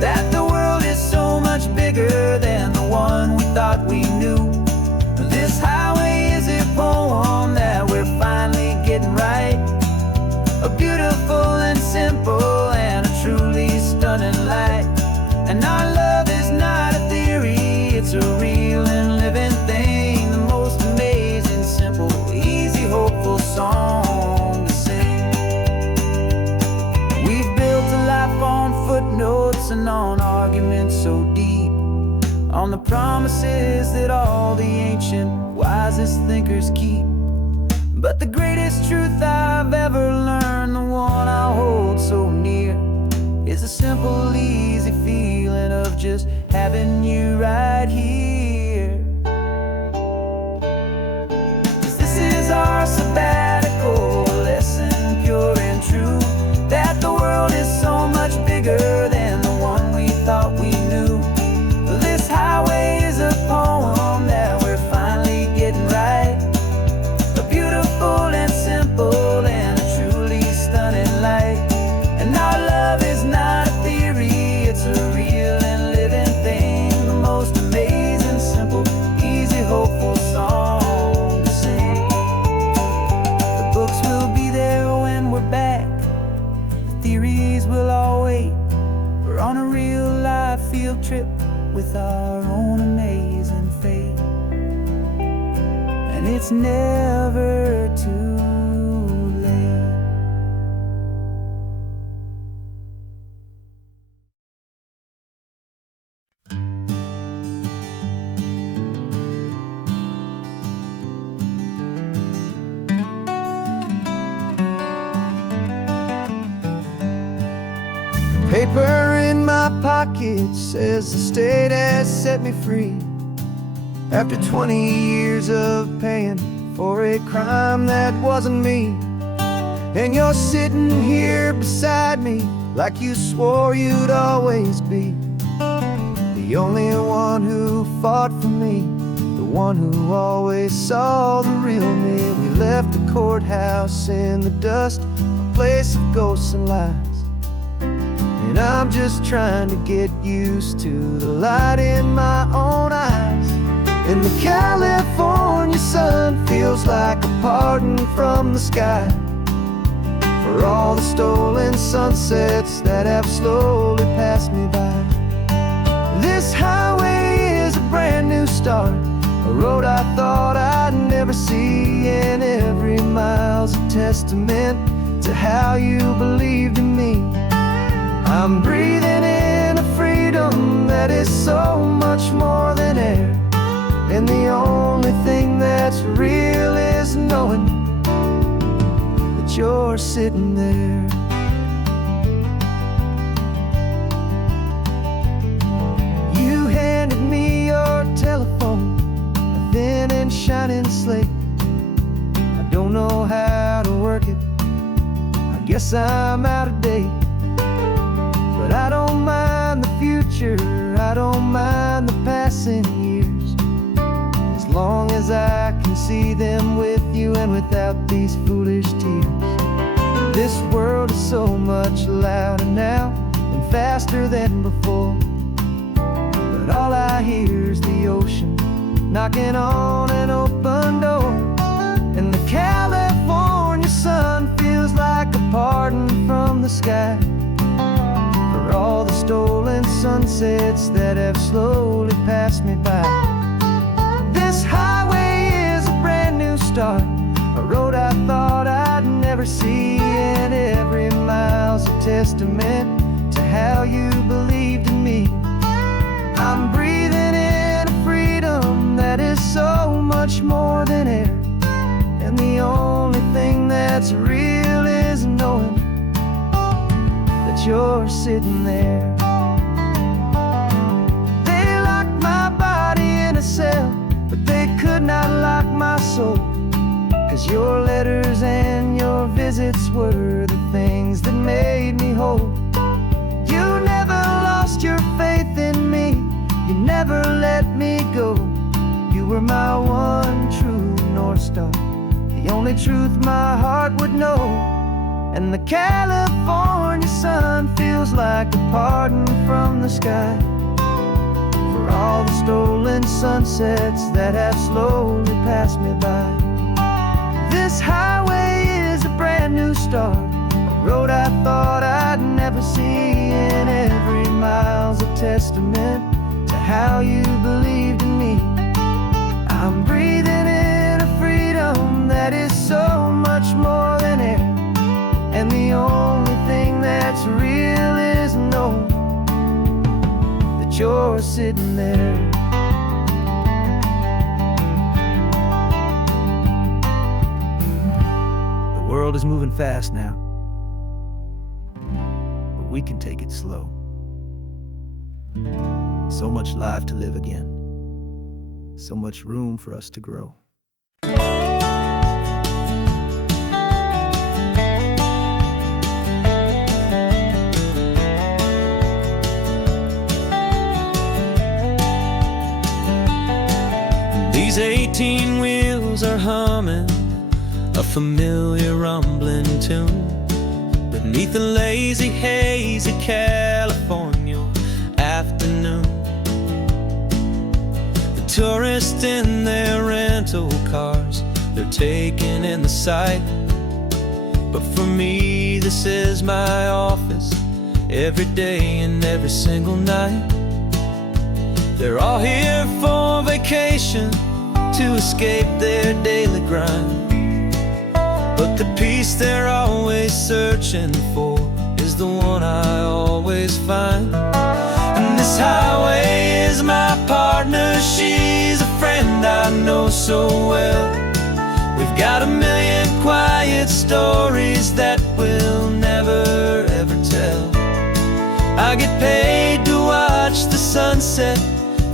that the world is so much bigger than the one we thought we knew. This highway is a poem that we're finally getting right. A beautiful and simple and a truly stunning light. And our love is not a theory, it's a real and living thing. The most amazing, simple, easy, hopeful song to sing. We've built a life on footnotes and on arguments so deep, on the promises that all the ancient, wisest thinkers keep. But the greatest truth I've ever learned, the one I hold so near, is a simple, easy feeling of just having you right here. 'Cause this is our sabbatical lesson, pure and true, that the world is so much bigger than the one we thought we knew. This highway is a poem that we're finally getting right. A beautiful and simple and a truly stunning light. And our love is not a theory, it's a real and living thing. The most amazing, simple, easy, hopeful song to sing. The books will be there when we're back, the theories will all wait. We're on a real life field trip with our own amazing fate. And it's never too late. Paper in my pocket says the state has set me free, after 20 years of paying for a crime that wasn't me. And you're sitting here beside me like you swore you'd always be, the only one who fought for me, the one who always saw the real me. We left the courthouse in the dust, a place of ghosts and lies. And I'm just trying to get used to the light in my own eyes. And the California sun feels like a pardon from the sky for all the stolen sunsets that have slowly passed me by. This highway is a brand new start, a road I thought I'd never see, and every mile's a testament to how you believed in me. I'm breathing in a freedom that is so much more than air, And the only thing that's real is knowing that you're sitting there. You handed me your telephone, a thin and shining slate. I don't know how to work it, I guess I'm out of date. But I don't mind the future, I don't mind the passing years, as long as I can see them with you and without these foolish tears. This world is so much louder now and faster than before, but all I hear is the ocean knocking on an open door. And the California sun feels like a pardon from the sky for all the stolen sunsets that have slowly passed me by. This highway is a brand new start, a road I thought I'd never see, and every mile's a testament to how you believed in me. I'm breathing in a freedom that is so much more than air, and the only thing that's real is knowing that you're sitting there. They locked my body in a cell, but they could not lock my soul, 'cause your letters and your visits were the things that made me whole. You never lost your faith in me, you never let me go. You were my one true North Star, the only truth my heart would know. And the California sun feels like a pardon from the sky for all the stolen sunsets that have slowly passed me by. This highway is a brand new start, a road I thought I'd never see, and every mile's a testament to how you believed in me. I'm breathing in a freedom that is so much more than air, and the only thing that's real is knowing that you're sitting there. The world is moving fast now, but we can take it slow. So much life to live again, so much room for us to grow. These 18 wheels are humming a familiar rumbling tune beneath the lazy, hazy California afternoon. The tourists in their rental cars, they're taking in the sight, but for me this is my office every day and every single night. They're all here for vacation, to escape their daily grind, but the peace they're always searching for is the one I always find. And this highway is my partner, she's a friend I know so well. We've got a million quiet stories that we'll never ever tell. I get paid to watch the sunset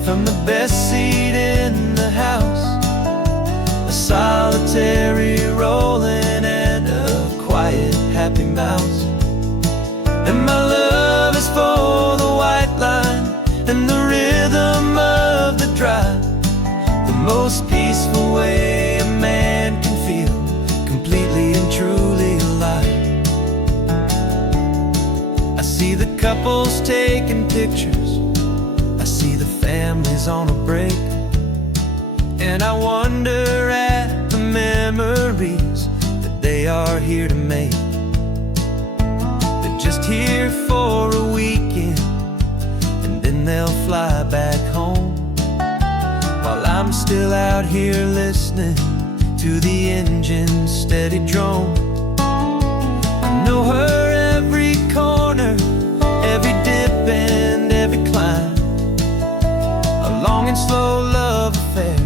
from the best seat in the house, a solitary rolling and a quiet happy mouse. And my love is for the white line and the rhythm of the drive, the most peaceful way a man can feel completely and truly alive. I see the couples taking pictures, I see the families on a break, and I wonder at the memories that they are here to make. They're just here for a weekend, and then they'll fly back home, while I'm still out here listening to the engine's steady drone. I know her every corner, every dip and every climb, a long and slow love affair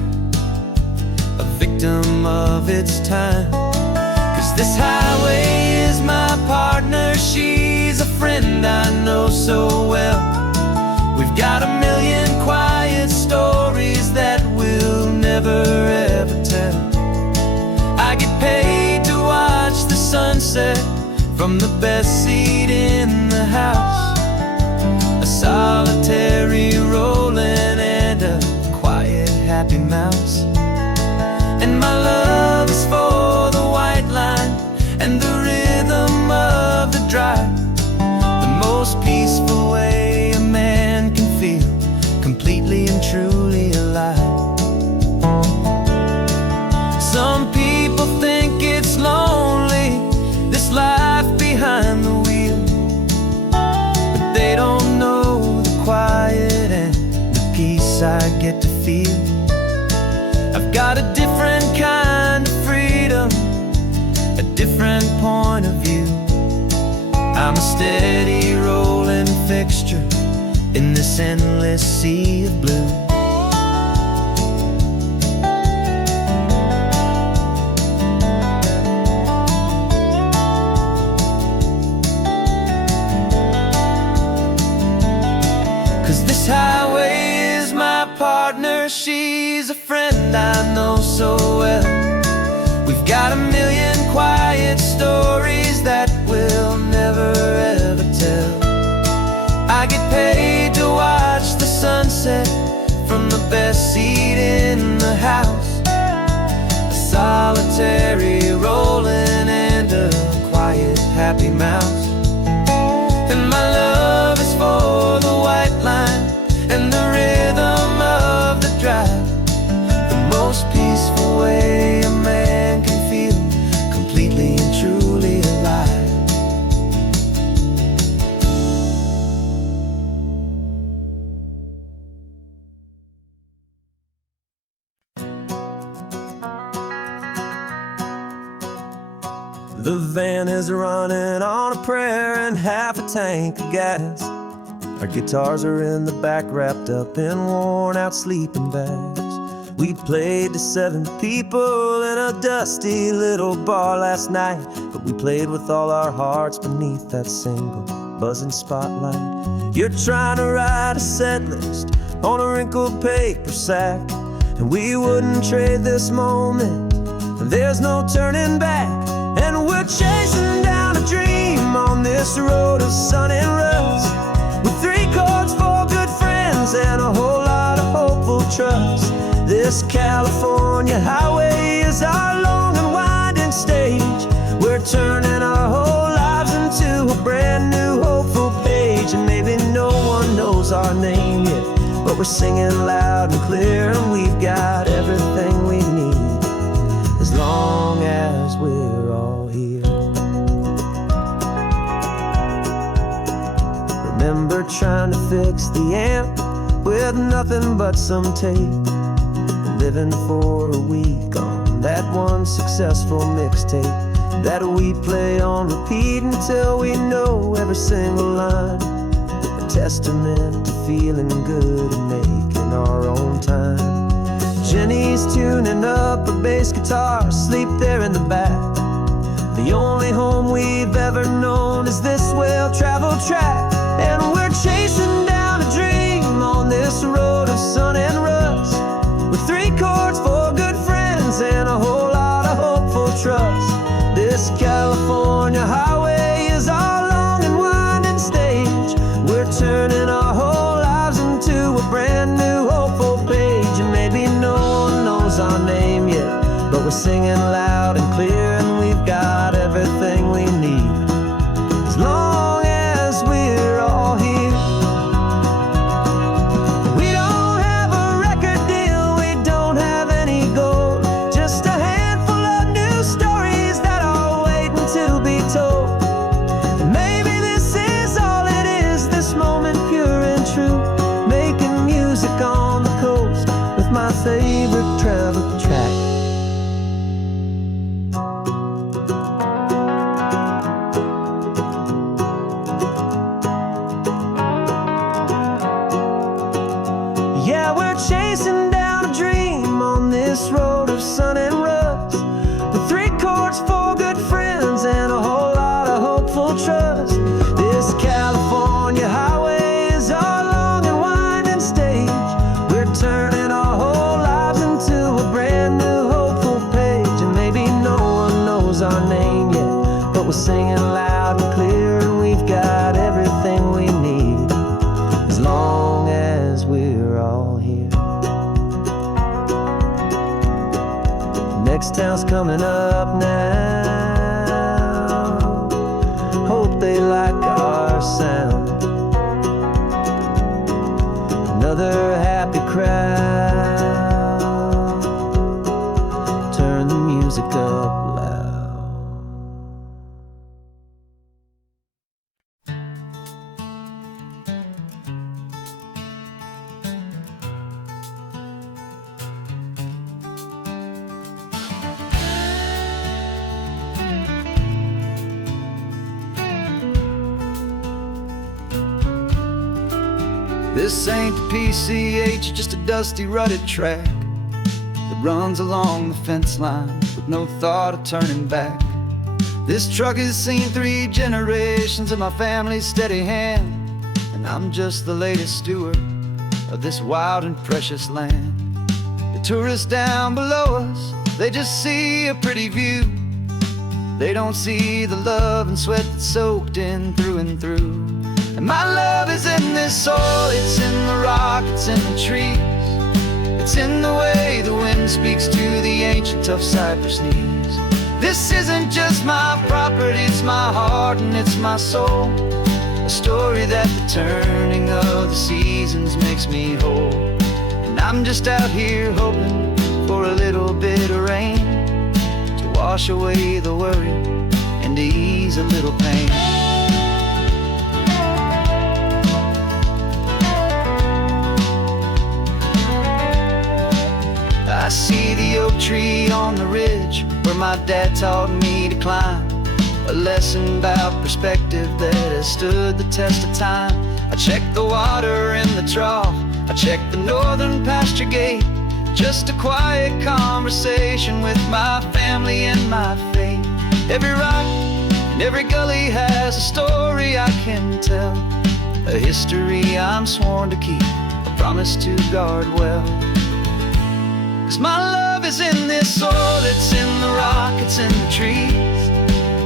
of its time. 'Cause this highway is my partner, she's a friend I know so well. We've got a million quiet stories that we'll never ever tell. I get paid to watch the sunset from the best seat in the house. A solitary rolling and a quiet happy mouse. And my love is for the white line and the rhythm of the drive. The most peaceful way a man can feel completely and truly alive. Some people think it's lonely, this life behind the wheel, but they don't know the quiet and the peace I get to feel. I've got a different kind of freedom, a different point of view. I'm a steady rolling fixture in this endless sea of blue. 'Cause this highway is my partner, she's a friend I know so well. We've got a million quiet stories that we'll never ever tell. I get paid to watch the sunset from the best seat in the house. A solitary rolling and a quiet happy mouse. And my love is for the white line and the rhythm of the drive. The most peaceful way a man can feel completely and truly alive. The van is running on a prayer and half a tank of gas. Our guitars are in the back, wrapped up in worn-out sleeping bags. We played to 7 people in a dusty little bar last night, but we played with all our hearts beneath that single buzzing spotlight. You're trying to write a set list on a wrinkled paper sack, and we wouldn't trade this moment. There's no turning back, and we're chasing down a dream on this road of sun and rust, with 3 chords, 4 good friends, and a whole lot of hopeful trust. This California highway is our long and winding stage. We're turning our whole lives into a brand new hopeful page. And maybe no one knows our name yet, but we're singing loud and clear, and we've got everything we need as long as we're all here. Remember trying to fix the amp with nothing but some tape, living for a week on that one successful mixtape that we play on repeat until we know every single line. A testament to feeling good and making our own time. Jenny's tuning up her bass guitar, asleep there in the back. The only home we've ever known is this well-traveled track, and we're chasing down a dream on this road of sun and rust, with 3 chords, 4 good friends, and a whole lot of hopeful trust. This California highway is our long and winding stage. We're turning our whole lives into a brand new hopeful page. And maybe no one knows our name yet, but we're singing loud and clear, and we've got everything we need as long as we're all here. We don't have a record deal, we don't have any gold, just a handful of new stories that are waiting to be told. And maybe this is all it is, this moment pure and true, making music on the coast with my favorite travel track. singing loud and clear, and we've got everything we need as long as we're all here. Next town's coming up now. Hope they like our sound. Another happy crowd. Turn the music up loud. This ain't the PCH, just a dusty, rutted track that runs along the fence line with no thought of turning back. This truck has seen 3 generations of my family's steady hand, and I'm just the latest steward of this wild and precious land. The tourists down below us, they just see a pretty view. They don't see the love and sweat that's soaked in through and through. And my love is in this soil, it's in the rock, it's in the trees. It's in the way the wind speaks to the ancient tough cypress knees. This isn't just my property, it's my heart and it's my soul. A story that the turning of the seasons makes me whole. And I'm just out here hoping for a little bit of rain to wash away the worry and to ease a little pain. I see the oak tree on the ridge where my dad taught me to climb. A lesson about perspective that has stood the test of time. I check the water in the trough, I check the northern pasture gate. Just a quiet conversation with my family and my faith. Every rock and every gully has a story I can tell. A history I'm sworn to keep, a promise to guard well. 'Cause my love is in this soil, it's in the rock, it's in the trees.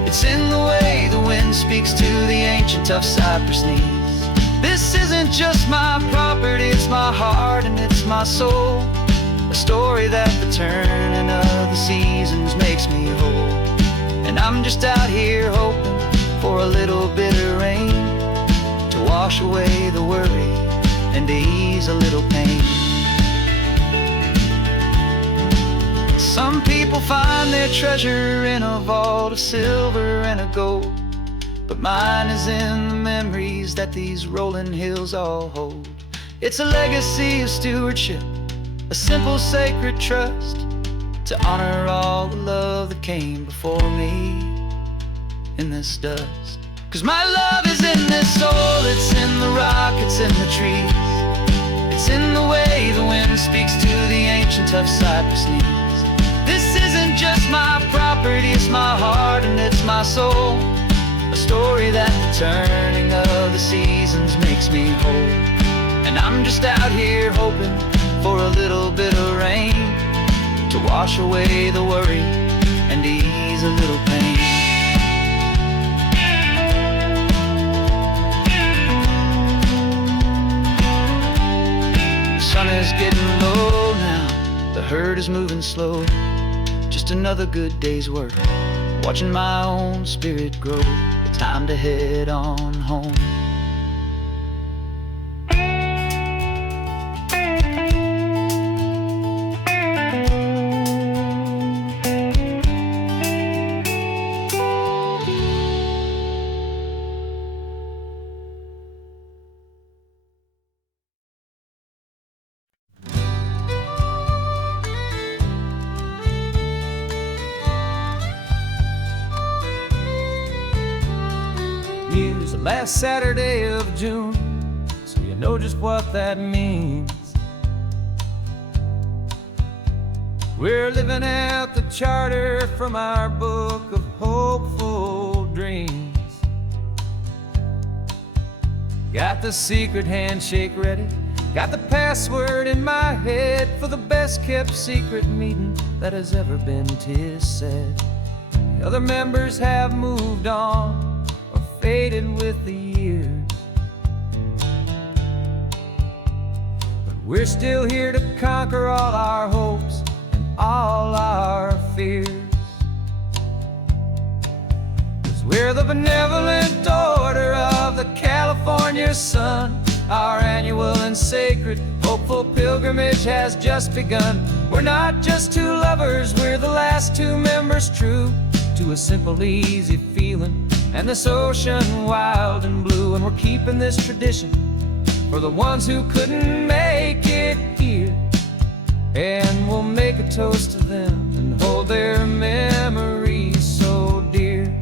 It's in the way the wind speaks to the ancient tough cypress knees. This isn't just my property, it's my heart and it's my soul. A story that the turning of the seasons makes me whole. And I'm just out here hoping for a little bit of rain to wash away the worry and to ease a little pain. Some people find their treasure in a vault of silver and of gold, but mine is in the memories that these rolling hills all hold. It's a legacy of stewardship, a simple sacred trust, to honor all the love that came before me in this dust. 'Cause my love is in this soil, it's in the rock, it's in the trees. It's in the way the wind speaks to the ancient tough cypress knees. This isn't just my property, it's my heart and it's my soul. A story that the turning of the seasons makes me whole. And I'm just out here hoping for a little bit of rain to wash away the worry and ease a little pain. The sun is getting low now, the herd is moving slow. Just another good day's work, watching my own spirit grow. Time to head on home. Last Saturday of June, so you know just what that means. We're living out the charter from our book of hopeful dreams. Got the secret handshake ready, got the password in my head for the best kept secret meeting that has ever been, 'tis said. The other members have moved on or faded with the years, but we're still here to conquer all our hopes and all our fears. 'Cause we're the benevolent order of the California sun. Our annual and sacred hopeful pilgrimage has just begun. We're not just two lovers, we're the last two members true to a simple, easy feeling and this ocean wild and blue. And we're keeping this tradition for the ones who couldn't make it here, and we'll make a toast to them and hold their memories so dear.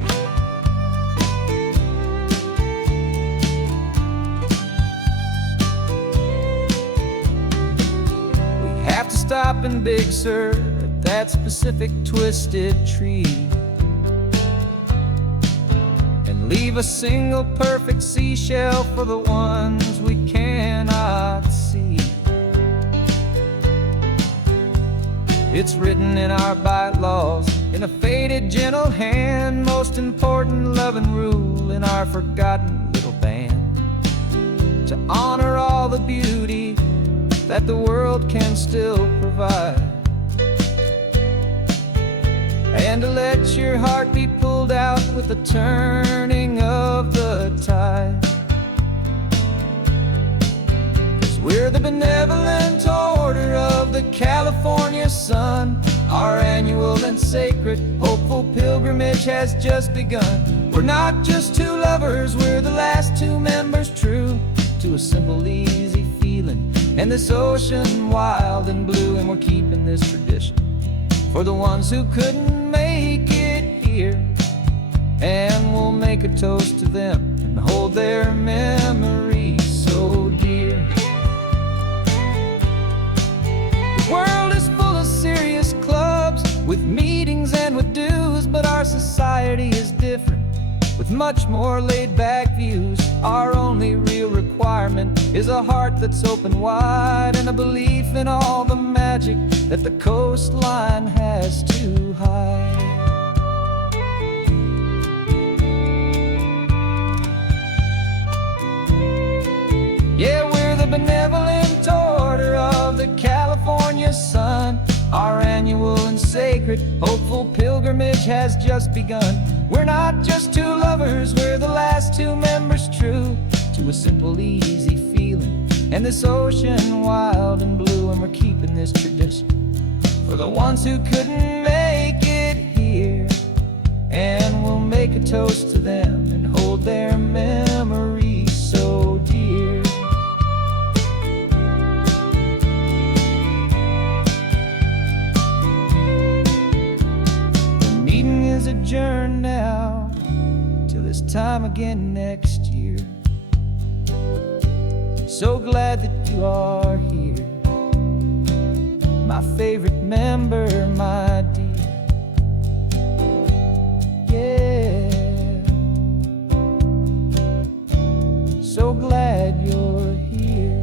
Have to stop in Big Sur at that specific twisted tree and leave a single perfect seashell for the ones we cannot see. It's written in our bylaws in a faded gentle hand, most important loving rule in our forgotten little band, to honor all the beauty that the world can still provide, and to let your heart be pulled out with the turning of the tide. 'Cause we're the benevolent order of the California sun. Our annual and sacred hopeful pilgrimage has just begun. We're not just two lovers, we're the last two members true to a simple, easy feeling and this ocean wild and blue. And we're keeping this tradition for the ones who couldn't make it here, and we'll make a toast to them and hold their memories so dear. The world is full of serious clubs with meetings and with dues, but our society is different with much more laid-back views. Our only real requirement is a heart that's open wide and a belief in all the magic that the coastline has to hide. Yeah, we're the benevolent order of the California sun. Our annual and sacred hopeful pilgrimage has just begun. We're not just two lovers, we're the last two members true to a simple, easy feeling and this ocean wild and blue. And we're keeping this tradition for the ones who couldn't make it here, and we'll make a toast to them and hold their memories so dear. The meeting is adjourned now till this time again next year. So glad that you are here, my favorite member, my dear. Yeah, so glad you're here.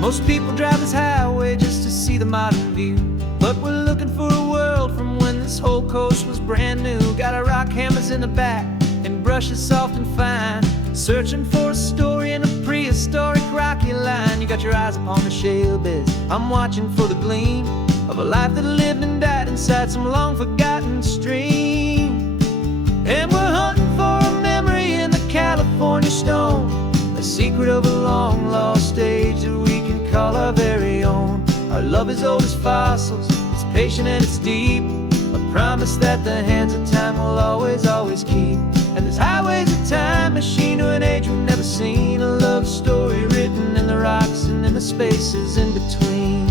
Most people drive this highway just to see the modern view, but we're looking for a world from when this whole coast was brand new. Got our rock hammers in the back and brushes soft and fine, searching for a story in a prehistoric rocky line. You got your eyes upon the shale beds, I'm watching for the gleam of a life that lived and died inside some long forgotten stream. And we're hunting for a memory in the California stone, a secret of a long lost age that we can call our very own. Our love is old as fossils, it's patient and it's deep, a promise that the hands of time will always, always keep. And this highway's a time machine to an age we've never seen, a love story written in the rocks and in the spaces in between.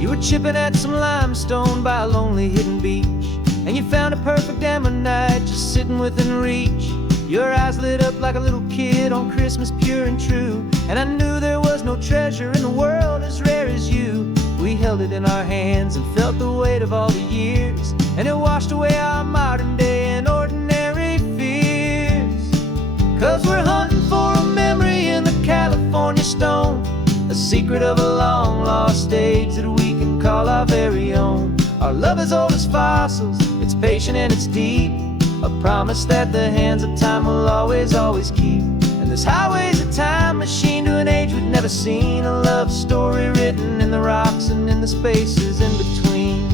You were chipping at some limestone by a lonely hidden beach, and you found a perfect ammonite just sitting within reach. Your eyes lit up like a little kid on Christmas, pure and true, and I knew there was there's no treasure in the world as rare as you. We held it in our hands and felt the weight of all the years, and it washed away our modern day and ordinary fears. 'Cause we're hunting for a memory in the California stone, a secret of a long lost age that we can call our very own. Our love is old as fossils, it's patient and it's deep, a promise that the hands of time will always, always keep. And this highway's a time machine to an age we've never seen, a love story written in the rocks and in the spaces in between.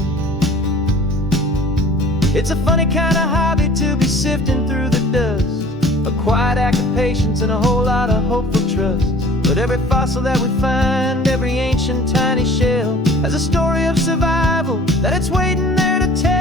It's a funny kind of hobby to be sifting through the dust, a quiet act of patience and a whole lot of hopeful trust. But every fossil that we find, every ancient tiny shell, has a story of survival that it's waiting there to tell.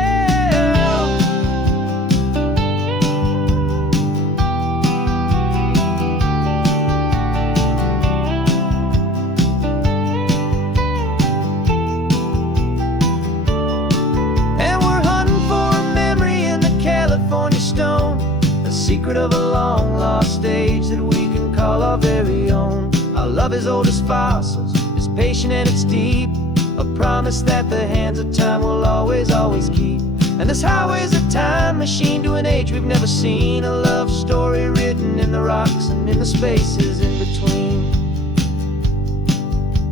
And we're hunting for a memory in the California stone, a secret of a long lost age that we can call our very own. Our love is old as fossils, it's patient and it's deep, a promise that the hands of time will always, always keep. And this highway's a time machine to an age we've never seen, a love story written in the rocks and in the spaces in between.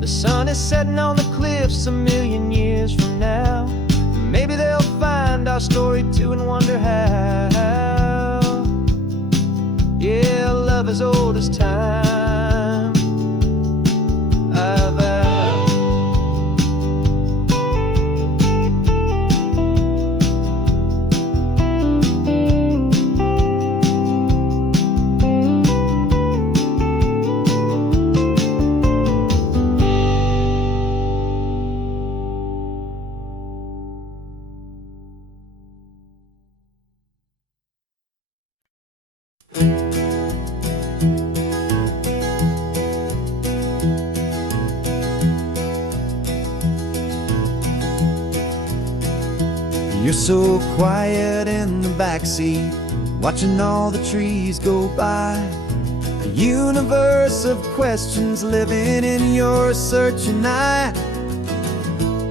The sun is setting on the cliffs a million years from now, maybe they'll find our story too and wonder how. Yeah, love is old as time. You're so quiet in the backseat, watching all the trees go by. A universe of questions living in your searching eye.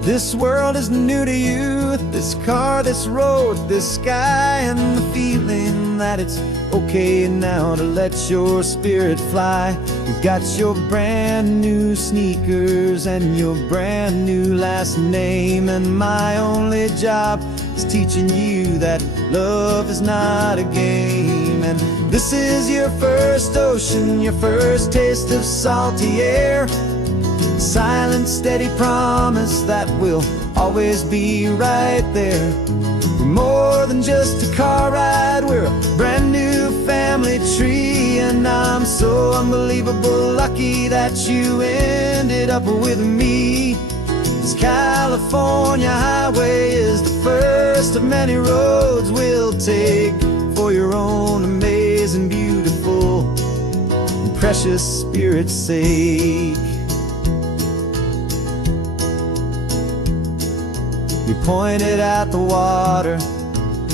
This world is new to you, this car, this road, this sky, and the feeling that it's okay now to let your spirit fly. You've got your brand new sneakers and your brand new last name, and my only job is teaching you that love is not a game. And this is your first ocean, your first taste of salty air, silent, steady promise that we'll always be right there. We're more than just a car ride, we're a brand new family tree, and I'm so unbelievable lucky that you ended up with me. This California highway is the first of many roads we'll take for your own amazing, beautiful, and precious spirit's sake. You pointed at the water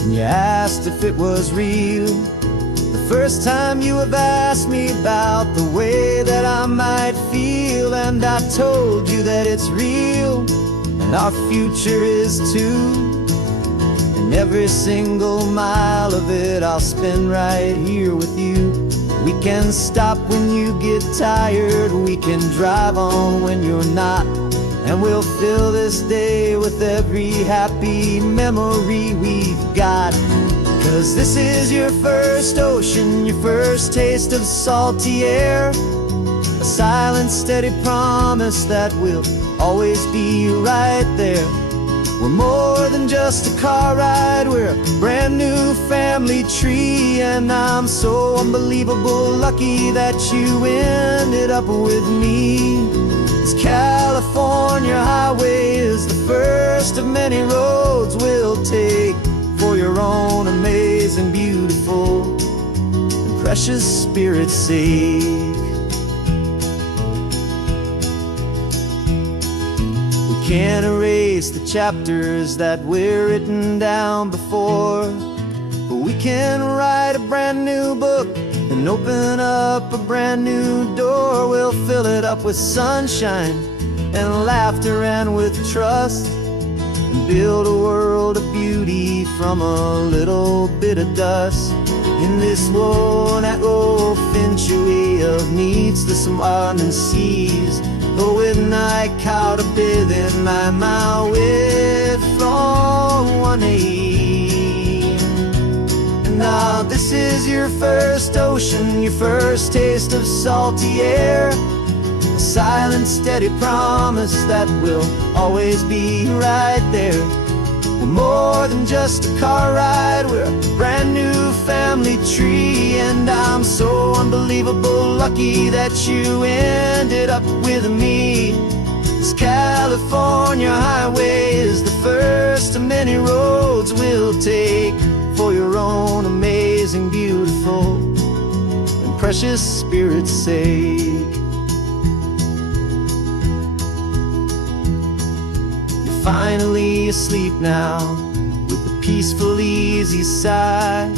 and you asked if it was real. The first time you have asked me about the way that I might feel, and I told you that it's real and our future is too. And every single mile of it I'll spend right here with you. We can stop when you get tired, we can drive on when you're not, and we'll fill this day with every happy memory we've got. 'Cause this is your first ocean, your first taste of salty air, a silent, steady promise that we'll always be right there. We're more than just a car ride, we're a brand new family tree, and I'm so unbelievable lucky that you ended up with me. This California highway is the first of many roads we'll take for your own amazing, beautiful, and precious spirit's sake. We can't erase the chapters that were written down before, but we can write a brand new book and and open up a brand new door. We'll fill it up with sunshine and laughter and with trust, and build a world of beauty from a little bit of dust. In this world that finch of needs the smiling seas, go with night cow to bathe in my with from one aim. And now this is your first ocean, your first taste of salty air, a silent steady promise that we'll always be right there. We're more than just a car ride, we're a brand new family tree. And I'm so unbelievable lucky that you ended up with me. This California highway is the first of many roads we'll take for your own amazing, beautiful, and precious spirit's sake. Finally asleep now with a peaceful, easy sigh.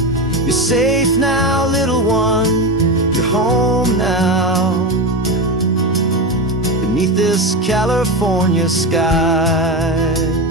You're safe now, little one, you're home now, beneath this California sky.